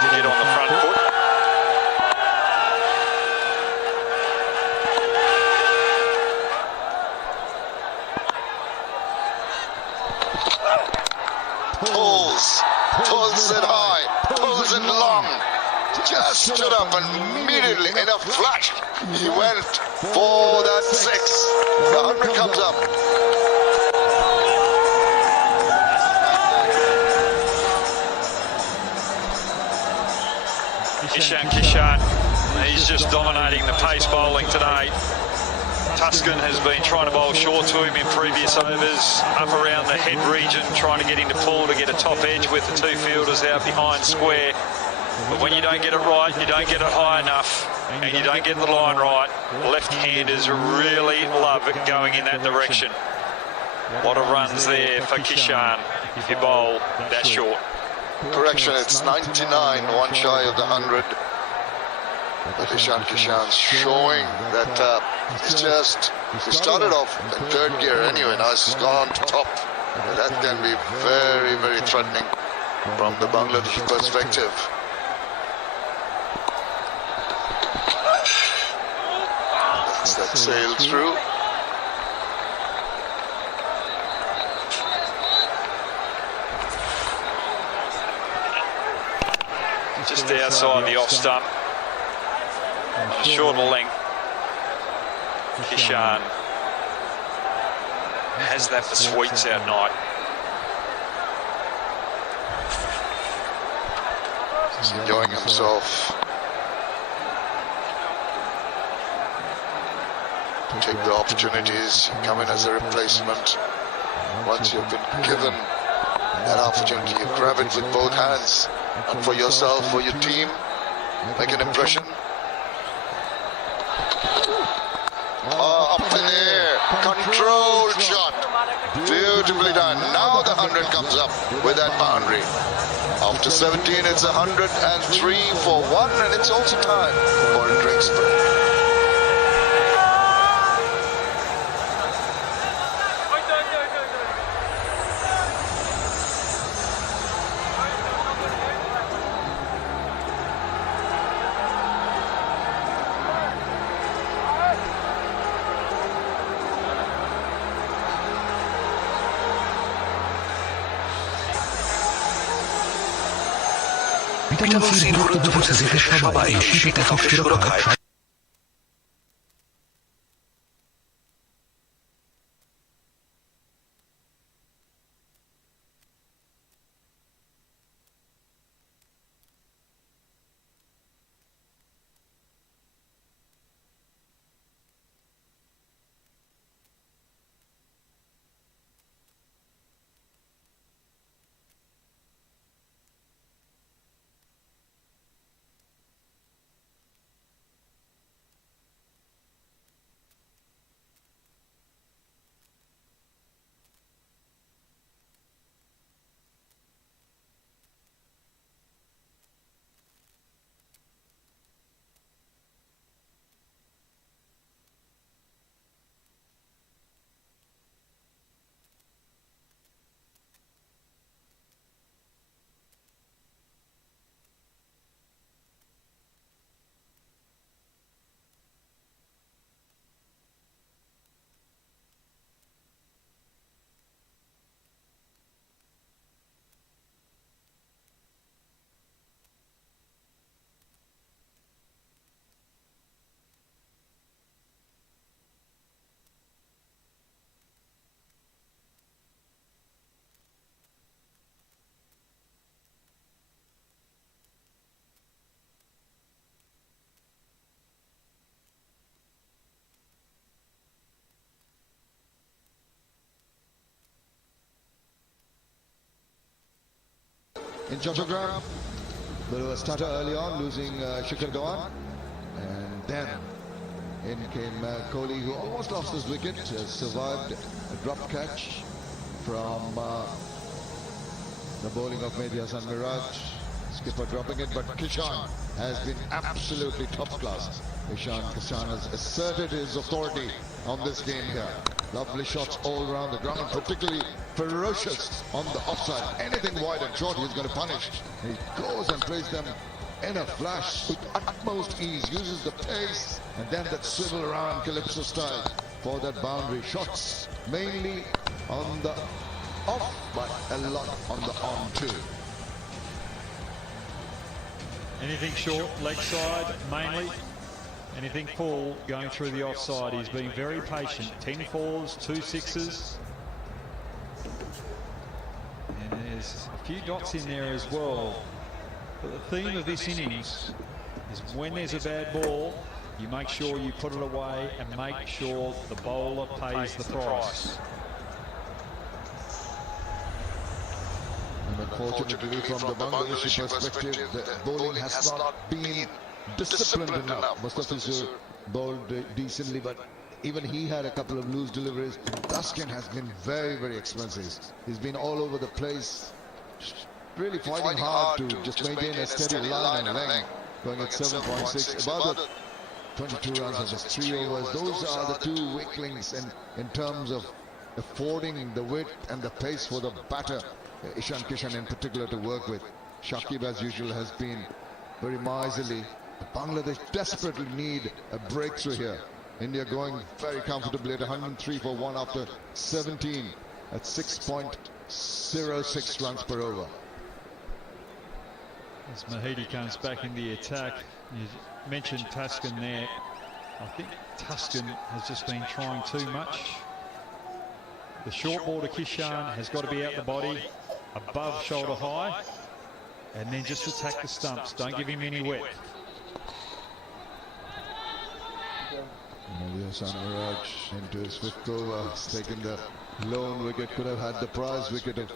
To get on the front foot. Pulls it high, pulls it long. just stood up and immediately, in a flash, he went for that 6. The 100 comes up. Ishan Kishan, he's just dominating the pace bowling today. Tuscan has been trying to bowl short to him in previous overs, up around the head region, trying to get him to pull to get a top edge with the 2 fielders out behind square. But when you don't get it right, you don't get it high enough, and you don't get the line right, left-handers really love it going in that direction. A lot of runs there for Kishan if you bowl that short. Correction, it's 99, one shy of the 100. But Ishan Kishan's showing that he started off in 3rd gear anyway, now he's gone on to top. That can be very, very threatening from the Bangladeshi perspective. That's that sail through. Just outside the off stump. Shorter length. Kishan has that for sweets out night. He's enjoying himself. Take the opportunities, come in as a replacement. Once you've been given that opportunity, you grab it with both hands. And for yourself, for your team, make an impression. Up in the air, controlled shot. Beautifully done. Now the 100 comes up with that boundary. After 17, it's 103 for 1, and it's also time for a drink spray. Vitamin সির গুরুত্ব বুঝে যেতে সবাই শীতে ত্বকের সুরক্ষায় In Chattogram, there was a stutter early on, losing Shikhar Dhawan, and then in came Kohli, who almost lost his wicket, survived a drop catch from the bowling of Mehdi Hasan Miraj, skipper dropping it, but Kishan has been absolutely top class. Ishan Kishan has asserted his authority on this game here. Lovely shots all around the ground, particularly ferocious on the offside. Anything wide and short, he's going to punish. He goes and plays them in a flash with utmost ease, uses the pace, and then that swivel around Calypso style for that boundary. Shots mainly on the off, but a lot on the on too. Anything short, leg side mainly. Anything full, going through the offside. He's been very patient. 10 fours, 2 sixes. And there's a few dots in there as well. But the theme of this innings is when there's a bad ball, you make sure you put it away and make sure the bowler pays the price. And unfortunately, from the Bangladeshi perspective, the bowling has not been disciplined enough. Mustafizur bowled decently, but even he had a couple of loose deliveries. Taskin has been very, very expensive. He's been all over the place, really fighting hard to just maintain a steady line and length. Going at 7.6, about 22 runs of his 3 overs. Those are the two weak links in terms of affording the width and the pace for the batter, Ishan Kishan in particular, to work with. Shakib, as usual, has been very miserly. Bangladesh desperately need a breakthrough here. India going very comfortably at 103 for 1 after 17 at 6.06 runs per over. As Mahidi comes back in the attack, you mentioned Taskin there. I think Taskin has just been trying too much. The short ball to Kishan has got to be out the body, above shoulder high, and then just attack the stumps. Don't give him any width. Hassan Miraj into his 5th over. He's taken the lone wicket, could have had the prize wicket of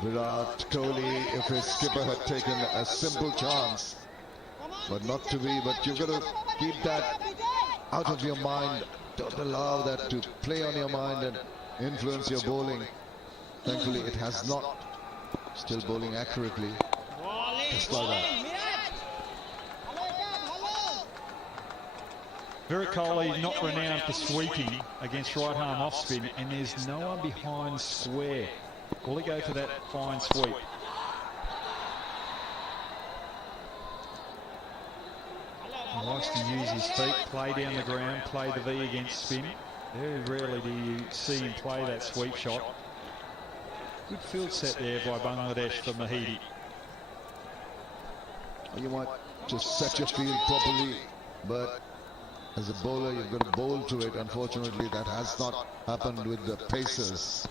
Virat Kohli if his skipper had taken a simple chance. But not to be, but you've got to keep that out of your mind. Don't allow that to play on your mind and influence your bowling. Thankfully it has not. Still bowling accurately. Just like that. Virat Kohli not renowned for sweeping against right arm off spin, and there's no one behind square. Will he go for that fine sweep? He likes to use his feet, play down the ground, play the V against spin. Very rarely do you see him play that sweep shot. Good field set there by Bangladesh for Mahidi. You might just set your field properly, but as a bowler you've got to bowl to it. Unfortunately that has not happened with the Pacers.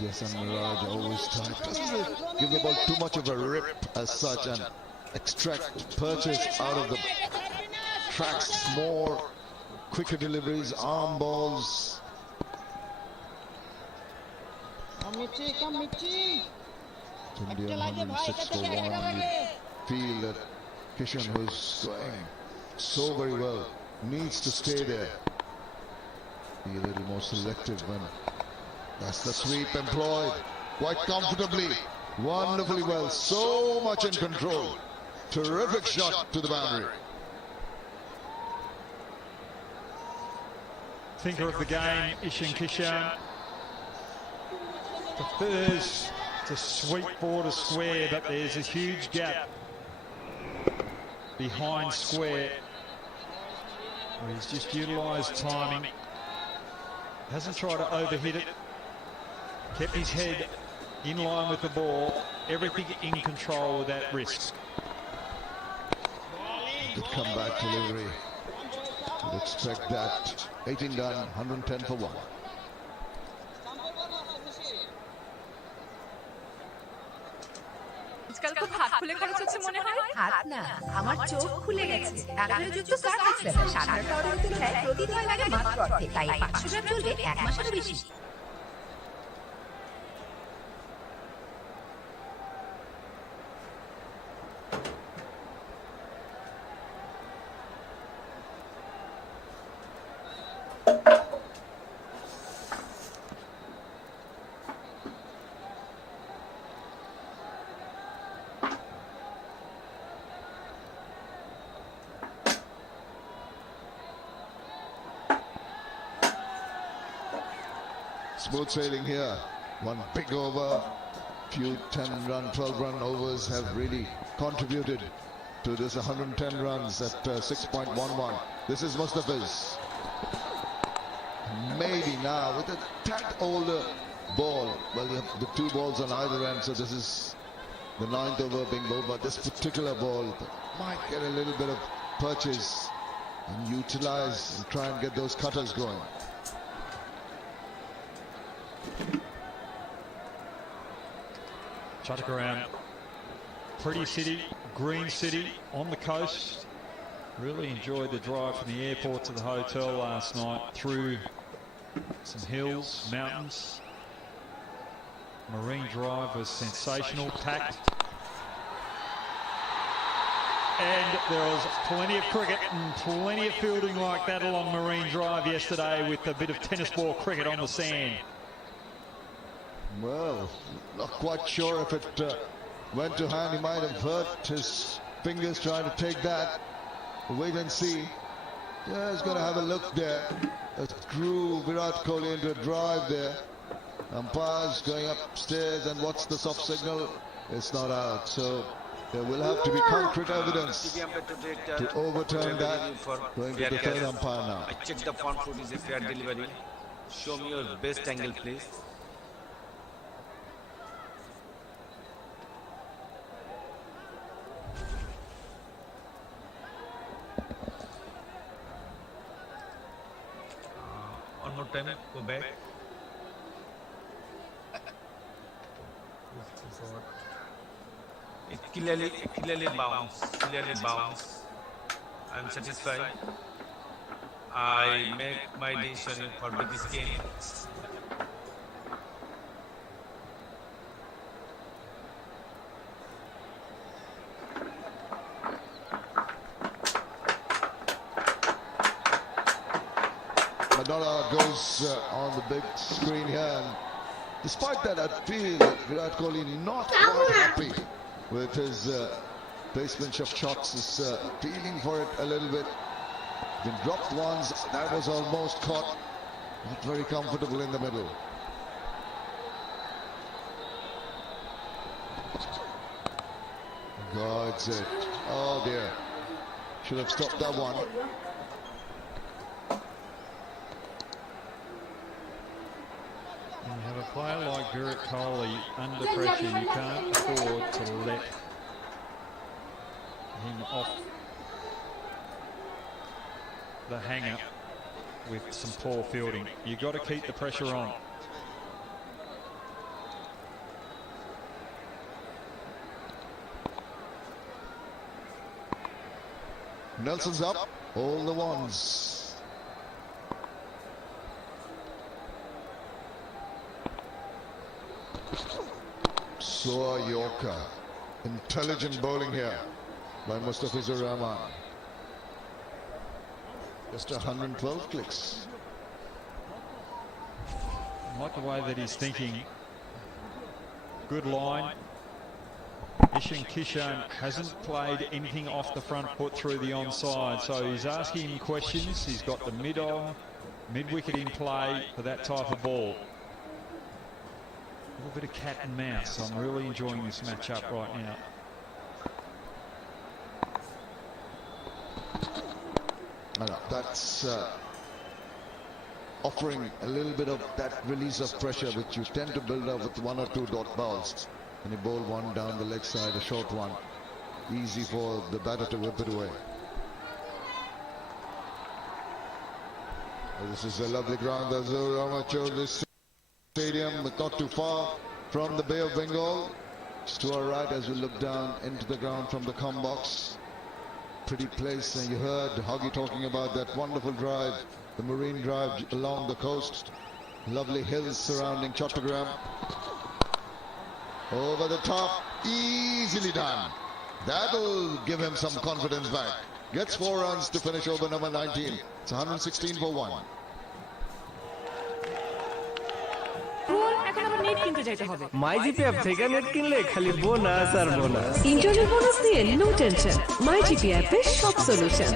Hassan Miraj always tight. Doesn't give the ball too much of a rip as such and extract purchase out of the tracks. More quicker deliveries, arm balls. India 106 for 1. You feel that Kishan, who's going so very well, needs to stay there. Be a little more selective when that's the sweep employed quite comfortably, wonderfully well, so much in control. Terrific shot to the boundary. Thinker of the game, Ishan Kishan. Prefers to sweep forward a square, but there's a huge gap behind square. He's just utilised timing. Hasn't tried to overhit it. Kept his head in line with the ball. Everything in control with that risk. Good comeback delivery. You'd expect that. 18 done, 110 for 1. আজকাল খুব হাত খুলে খরচ হচ্ছে মনে হয়। হাত না, আমার চোখ খুলে গেছে। এখনো যুক্ত সার্ভিস লেভেল 17টা অর্ডার তুলে প্রতি 6 লাগে মাত্র অর্ধেক। তাই 500 টাকা চলবে 1 মাসেরও বেশি। Smooth sailing here. One big over. Few 10-run, 12-run overs have really contributed to this 110 runs at 6.11. This is Mustafiz. Maybe now with a tad older ball. Well, you have the 2 balls on either end, so this is the 9th over being bowled, but this particular ball might get a little bit of purchase and utilize and try and get those cutters going. Chattogram, pretty city, green city on the coast. Really enjoyed the drive from the airport to the hotel last night through some hills, mountains. Marine Drive was sensational, packed. And there was plenty of cricket and plenty of fielding like that along Marine Drive yesterday with a bit of tennis ball cricket on the sand. Well, not quite sure if it went to hand. He might have hurt his fingers trying to take that. We'll wait and see. Yeah, he's going to have a look there. Drew Virat Kohli into a drive there. Umpires going upstairs, and what's the soft signal? It's not out. So there will have to be concrete evidence to overturn that. Going to the third umpire now. I checked the front foot is a fair delivery. Show me your best angle, please. One more time, go back. It clearly bounce. I'm satisfied. I make my decision for this game. Madonna goes on the big screen here, and despite that, I feel that Virat Kohli not quite happy with his placement of shots. Is feeling for it a little bit. Been dropped once. That was almost caught. Not very comfortable in the middle. God's it. Oh dear. Should have stopped that one. When you have a player like Virat Kohli under pressure, you can't afford to let him off the hanger with some poor fielding. You've got to keep the pressure on. Nelson's up, all the ones. Slow Yorker. Intelligent bowling here by Mustafizur Rahman. Just 112 clicks. I like the way that he's thinking. Good line. Ishan Kishan hasn't played anything off the front foot through the onside, so he's asking him questions. He's got the mid-on, mid-wicket in play for that type of ball. A little bit of cat and mouse. I'm really enjoying this matchup right now. That's offering a little bit of that release of pressure which you tend to build up with 1 or 2 dot balls. And you bowl one down the leg side, a short one. Easy for the batter to whip it away. Well, this is a lovely ground. There's this stadium, but not too far from the Bay of Bengal. Just to our right as we look down into the ground from the comm box. Pretty place, and you heard Hoggy talking about that wonderful drive, the Marine Drive along the coast. Lovely hills surrounding Chattogram. Over the top, easily done. That'll give him some confidence back. Gets 4 runs to finish over number 19. It's 116 for 1. MyGP app থেকে net কিনলে খালি bonus আর bonus. Internet bonus দিয়ে no tension. MyGP অ্যাপে সব solution.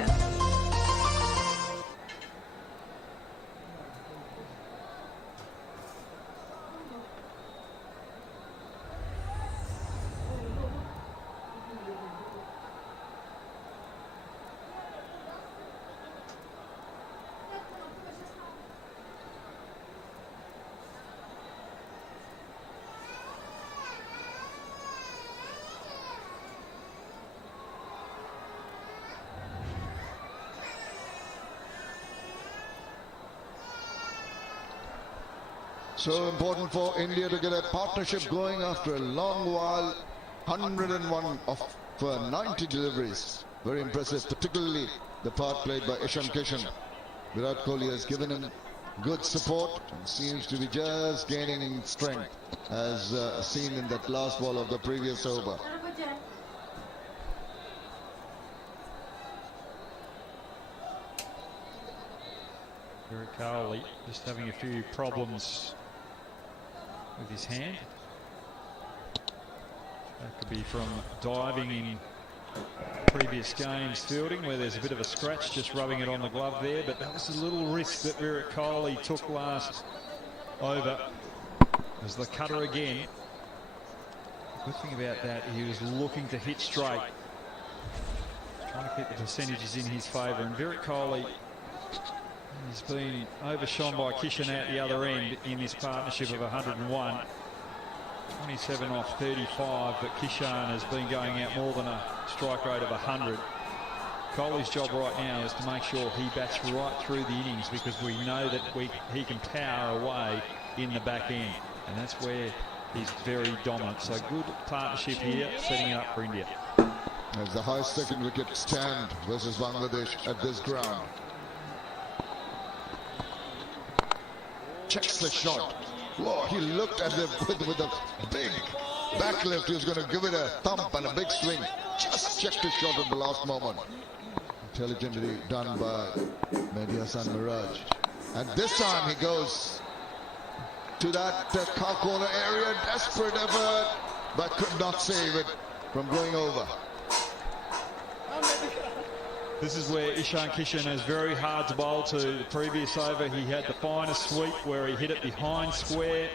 So important for India to get a partnership going after a long while. 101 of 90 deliveries. Very impressive, particularly the part played by Ishan Kishan. Virat Kohli has given him good support and seems to be just gaining strength, as seen in that last ball of the previous over. Virat Kohli just having a few problems with his hand. That could be from diving in previous games fielding, where there's a bit of a scratch just rubbing it on the glove there, but that was a little risk that Virat Kohli took last over. As the cutter again. The good thing about that, he was looking to hit straight, trying to keep the percentages in his favour, and Virat Kohli has been overshone by Kishan out the other end in this partnership of 101. 27 off 35, but Kishan has been going out more than a strike rate of 100. Kohli's job right now is to make sure he bats right through the innings, because we know that he can power away in the back end, and that's where he's very dominant. So good partnership here, setting it up for India. As the highest second wicket stand versus Bangladesh at this ground. Checks the shot. Whoa, he looked at it with a big backlift. He was going to give it a thump and a big swing. Just checked his shot at the last moment. Intelligently done by Mehdi Hasan Miraj. And this time he goes to that cow corner area. Desperate effort, but could not save it from going over. This is where Ishan Kishan is very hard to bowl to. The previous over, he had the finest sweep where he hit it behind square.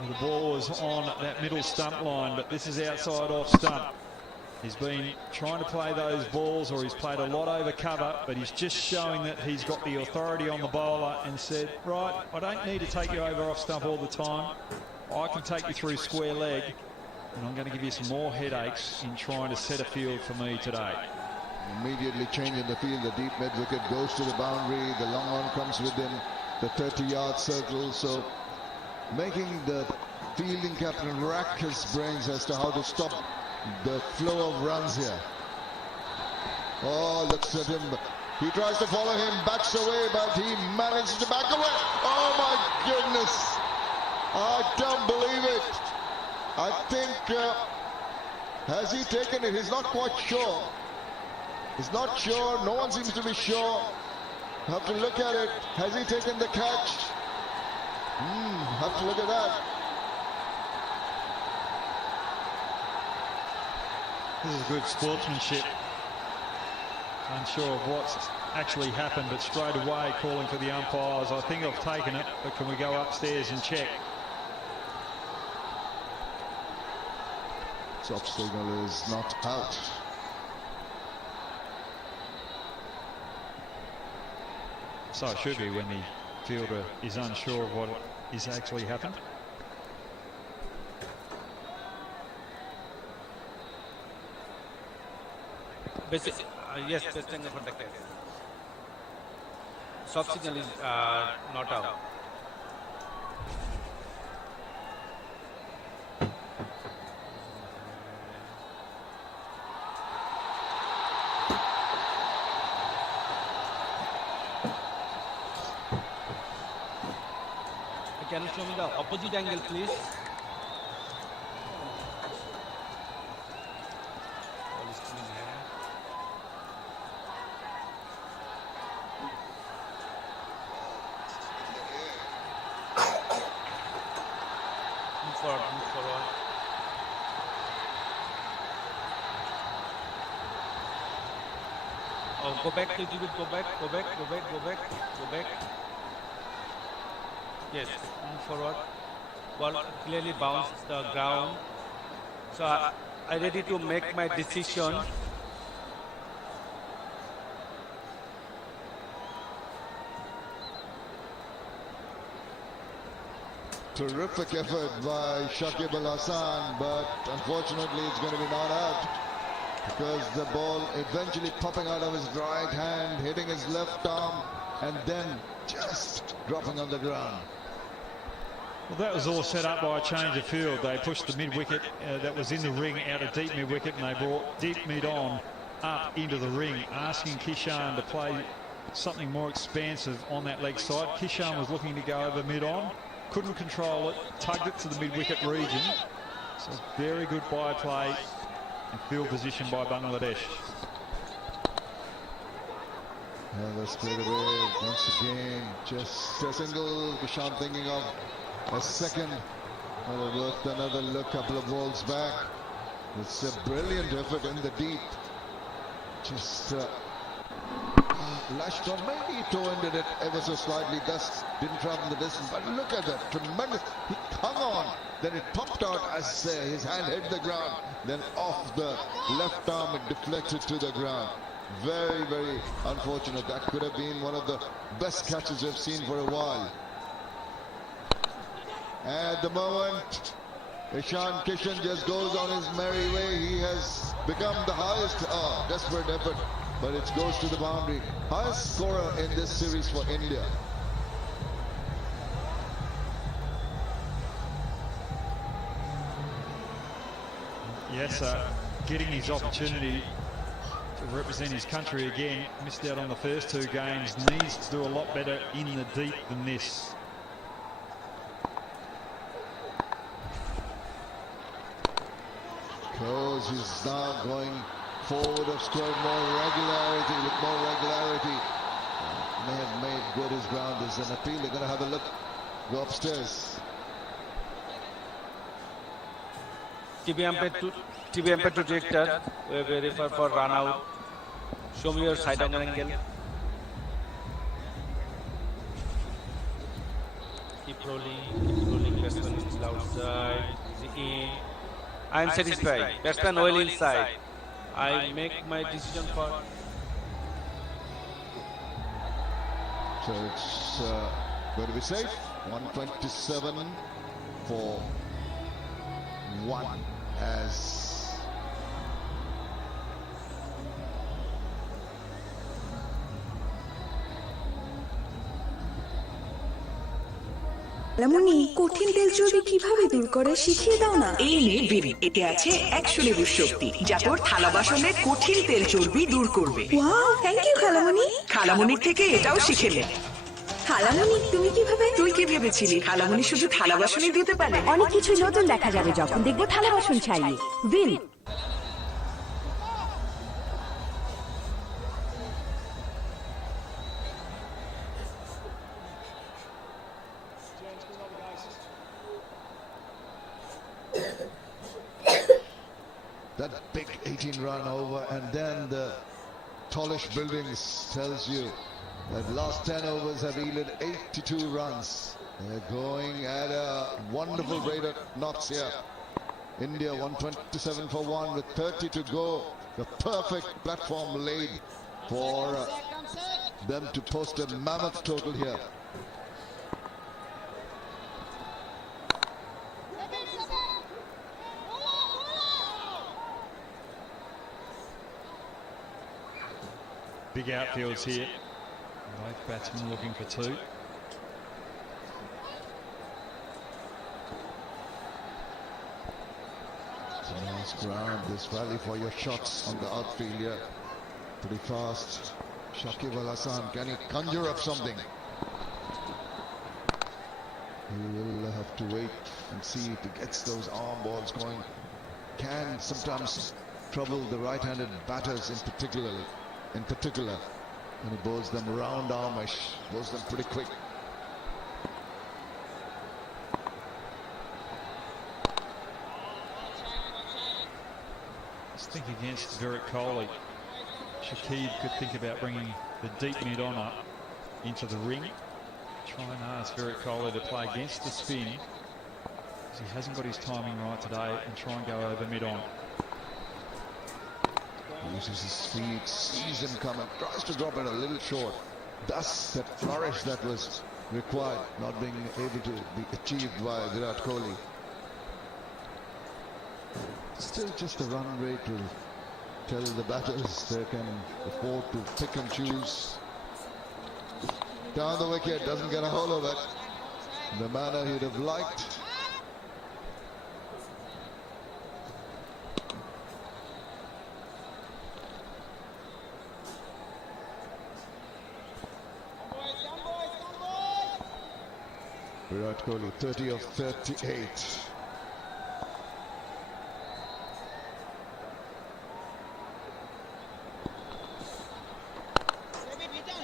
And the ball was on that middle stump line, but this is outside off stump. He's been trying to play those balls, or he's played a lot over cover, but he's just showing that he's got the authority on the bowler and said, right, I don't need to take you over off stump all the time. I can take you through square leg, and I'm going to give you some more headaches in trying to set a field for me today. Immediately changing the field. The deep mid wicket goes to the boundary. The long one comes within the 30-yard circle. So making the fielding captain rack his brains as to how to stop the flow of runs here. Oh, looks at him. He tries to follow him, backs away, but he manages to back away. Oh my goodness. I don't believe it. I think, has he taken it? He's not quite sure. He's not sure. No one seems to be sure. Have to look at it. Has he taken the catch? Have to look at that. This is good sportsmanship. Unsure of what's actually happened, but straight away calling for the umpires. I think I've taken it, but can we go upstairs and check? Top signal is not out. So it should be when the fielder is unsure of what is actually happened. Yes, best angle for the catch. Soft signal is not out. Can you show me the opposite angle, please? Move forward. Oh, go back a little bit, go back. Yes, move forward. Ball clearly bounced the ground. So I ready to make my decision. Terrific effort by Shakib Al Hasan, but unfortunately it's going to be not out, because the ball eventually popping out of his right hand, hitting his left arm, and then just dropping on the ground. Well, that was all set up by a change of field. They pushed the mid-wicket that was in the ring out of deep mid-wicket, and they brought deep mid-on up into the ring, asking Kishan to play something more expansive on that leg side. Kishan was looking to go over mid-on, couldn't control it, tugged it to the mid-wicket region. So very good by-play and field position by Bangladesh. Another straight away once again, just a single. Kishan thinking of a second. Worked another look, couple of balls back. It's a brilliant effort in the deep. Just lashed on, maybe toe-ended it ever so slightly, thus didn't travel the distance. But look at that, tremendous. He hung on, then it popped out as his hand hit the ground. Then off the left arm, it deflected to the ground. Very, very unfortunate. That could have been one of the best catches we've seen for a while. At the moment, Ishan Kishan just goes on his merry way. He has become the highest, desperate effort, but it goes to the boundary. Highest scorer in this series for India. Yes, getting his opportunity to represent his country again. Missed out on the first two games. Needs to do a lot better in the deep than this. Close, he's now going forward, have scored more regularity, with more regularity. May have made good his ground. There's an appeal, they're going to have a look, go upstairs. TV umpire to director, we refer for run out. Show me your side angle. Keep rolling, batsman is outside, in. I am satisfied, batsman well inside. I make my decision for. So it's going to be safe. 127 for 1 as লামুনি কঠিন তেল চর্বি কিভাবে দূর করে শিখিয়ে দাও না। এই নে বিরি, এতে আছে 100 লেবুর শক্তি, যা তোর থালা বাসনের কঠিন তেল চর্বি দূর করবে। ওয়াও, থ্যাংক ইউ খালামুনি। খালামুনির থেকে এটাও শিখে নে। খালামুনি, তুমি কিভাবে? তুই কি ভেবেছিলি খালামুনি শুধু থালা বাসনই ধুতে পারে? অনেক কিছু নতুন দেখা যাবে যখন দেখবো থালা বাসন ছাড়িয়ে। বিল। that big 18-run over, and then the tallish buildings tells you that last 10 overs have yielded 82 runs. They're going at a wonderful rate of knots here. India 127 for 1 with 30 to go. The perfect platform laid for them to post a mammoth total here. Big outfields here. Both batsmen looking for 2. It's a nice ground, this valley for your shots on the outfield here. Pretty fast. Shakib Al Hasan, can he conjure up something? He will have to wait and see if he gets those arm balls going. Can sometimes trouble the right-handed batters in particular. And he bowls them round armish, bowls them pretty quick. Let's think against Virat Kohli. Shakib could think about bringing the deep mid-on up into the ring. Try and ask Virat Kohli to play against the spin, because he hasn't got his timing right today, and try and go over mid-on. Uses his feet, sees him coming, tries to drop it a little short. Thus, that flourish that was required, not being able to be achieved by Virat Kohli. Still just a run rate will tell the batters they can afford to pick and choose. Down the wicket, doesn't get a hold of it. the manner he'd have liked. Virat Kohli, 30 of 38.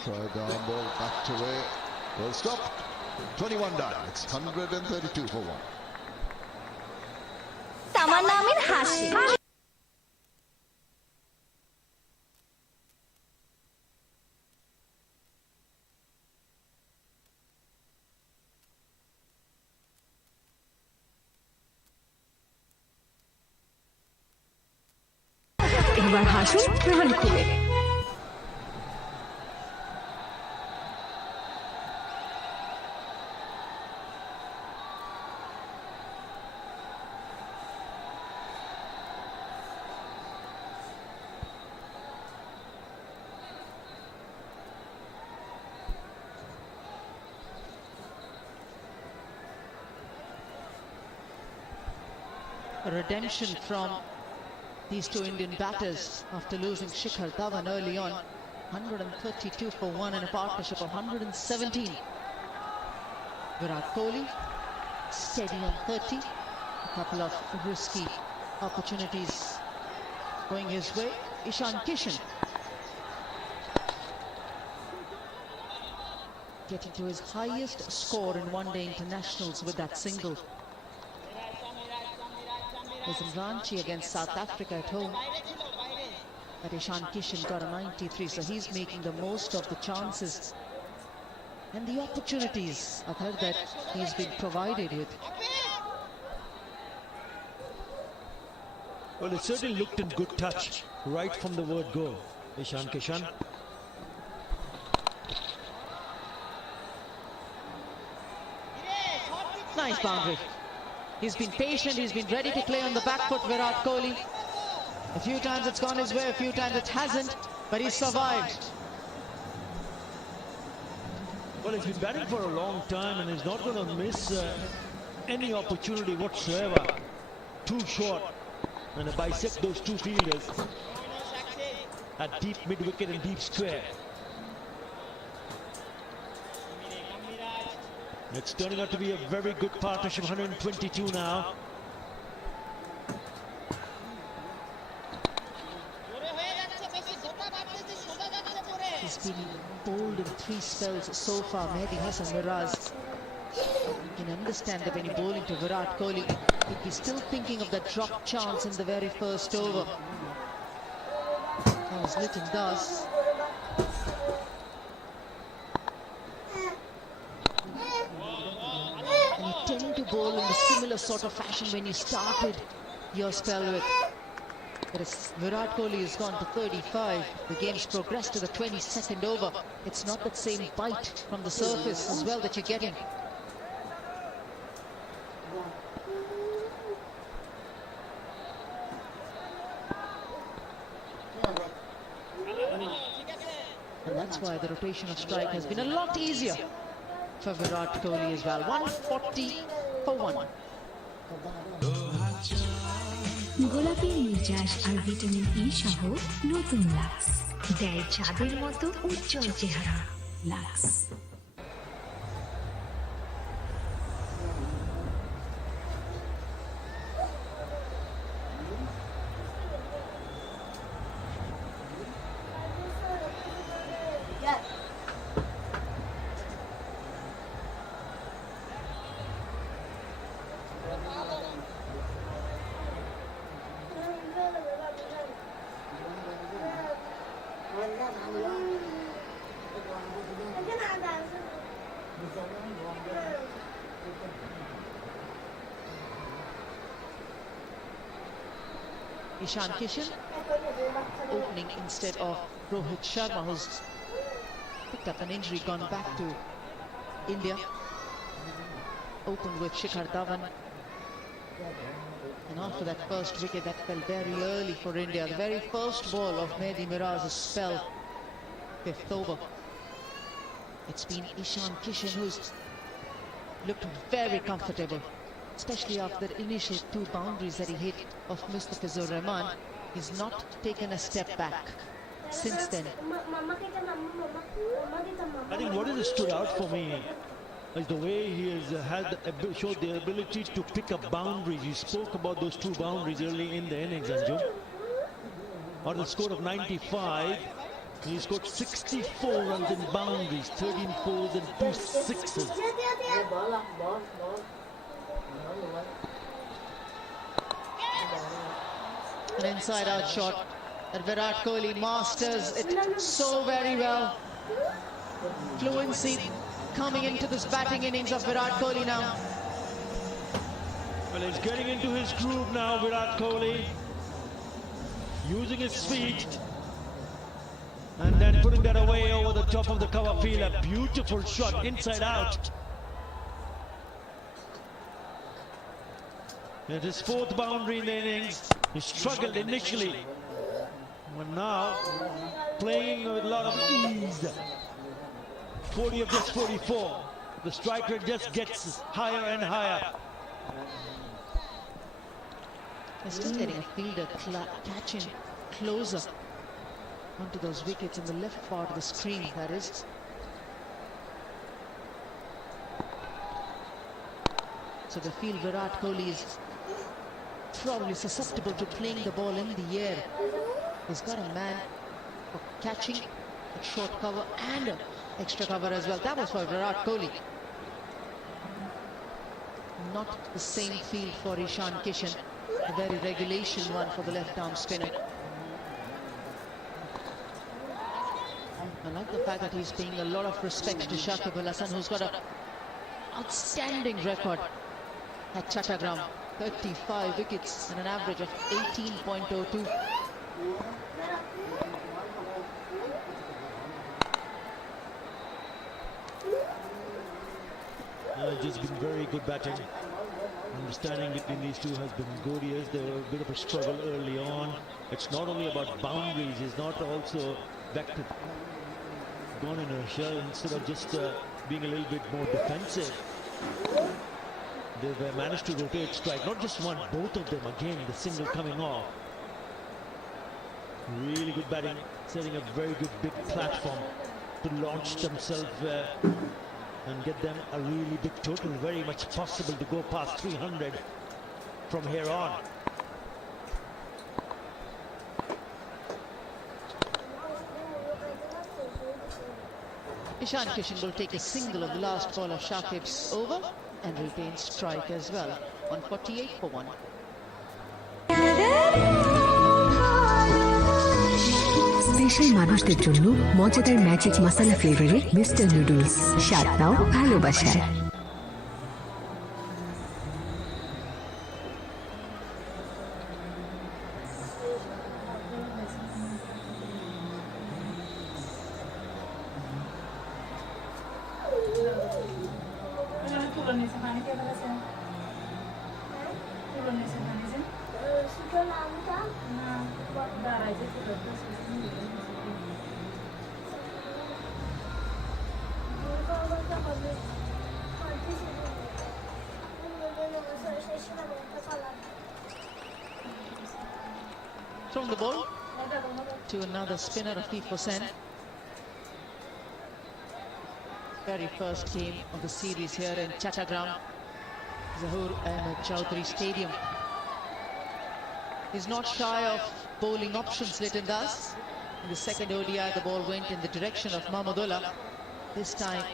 Try down ball, backed away. Well stopped. 21 down. It's 132 for 1. তামান্না আমির হাসি এবার হাসুন প্রাণ খুলে Redemption from these two Indian batters after losing Shikhar Dhawan early on. 132 for 1 in a partnership of 117. Virat Kohli steady on 30. A couple of risky opportunities going his way. Ishan Kishan getting to his highest score in one-day internationals with that single. Was in Ranchi against South Africa at home. But Ishan Kishan got a 93, so he's making the most of the chances and the opportunities that he's been provided with. Well, it certainly looked in good touch right from the word go. Ishan Kishan. Nice boundary. He's been patient, he's been ready to play on the back foot, Virat Kohli. A few times it's gone his way, a few times it hasn't, but he's survived. Well, he's been batting for a long time and he's not going to miss any opportunity whatsoever. Too short. And to bisect those two fielders at deep mid-wicket and deep square. It's turning out to be a very good partnership, 122 now. He's been bowled in 3 spells so far, Mehdi Hasan Miraz. You can understand that when you're bowling to Virat Kohli, he'd be still thinking of that drop chance in the very first over. As Litton does. Tend to bowl in a similar sort of fashion when you started your spell with. But as Virat Kohli has gone to 35, the game's progressed to the 22nd over. It's not that same bite from the surface as well that you're getting. And that's why the rotation of strike has been a lot easier for Virat Kohli as well. 140 for 1. গোলাপের নির্যাস আর vitamin E সহ নতুন lux দেয় চাঁদের মতো উজ্জ্বল চেহারা lux. Ishan Kishan opening instead of Rohit Sharma, who's picked up an injury, gone back to India. Opened with Shikhar Dhawan. And after that first wicket that fell very early for India, the very first ball of Mehdi Miraz's spell, 5th over. It's been Ishan Kishan who's looked very comfortable, especially after the initial 2 boundaries that he hit of Mustafizur Rahman. He's not taken a step back since then. I think what has stood out for me is the way he has showed the ability to pick up boundaries. You spoke about those 2 boundaries early in the innings, Anju. On the score of 95, he scored 64 runs in boundaries, 13 fours and 2 sixes. An inside-out shot that Virat Kohli masters it so very well. Fluency coming into this batting innings of Virat Kohli now. Well, he's getting into his groove now, Virat Kohli. Using his feet. And then putting that away over the top of the cover field. A beautiful shot inside out. At his 4th boundary in the innings. He struggled initially. But now, playing with a lot of ease. 40 of just 44. The strike rate just gets higher and higher. He's still getting a fielder catching closer onto those wickets in the left part of the screen, that is. So they feel Virat Kohli is probably susceptible to playing the ball in the air. He's got a man for catching a short cover and extra cover as well. That was for Virat Kohli. Not the same field for Ishan Kishan. A very regulation one for the left-arm spinner. I like the fact that he's paying a lot of respect to Shakib Al Hasan, who's got an outstanding record at Chattogram. 35 wickets and an average of 18.02. Just been very good batting. Understanding between these two has been good. Yes, there were a bit of a struggle early on. It's not only about boundaries, it's not also vectored. Gone in a shell instead of just being a little bit more defensive. They've managed to rotate strike, not just one, both of them. Again, the single coming off. Really good batting, setting a very good big platform to launch themselves and get them a really big total. Very much possible to go past 300 from here on. Ishan Kishan will take a single of the last ball of Shakib's over and retain strike as well. 148 for 1. Special মানুষদের জন্য মজাদার magic মশলা ফ্লেভারের mister noodles. স্বাদ নাও ভালোবাসায়। Throwing the ball to another spinner, Afif Hussain. Very first game of the series here in Chattogram, Zahoor Ahmed Chowdhury Stadium. He's not shy of bowling options, Liton Das. In the second ODI, the ball went in the direction of Mahmudullah. This time,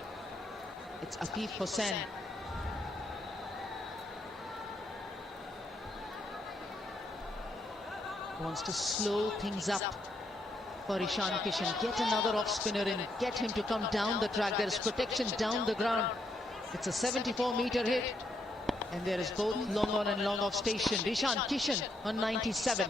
it's Afif Hussain. Wants to slow things up for Ishan Kishan. Get another off spinner in. Get him to come down the track. There is protection down the ground. It's a 74-meter hit. And there is both long on and long off station. Ishan Kishan on 97.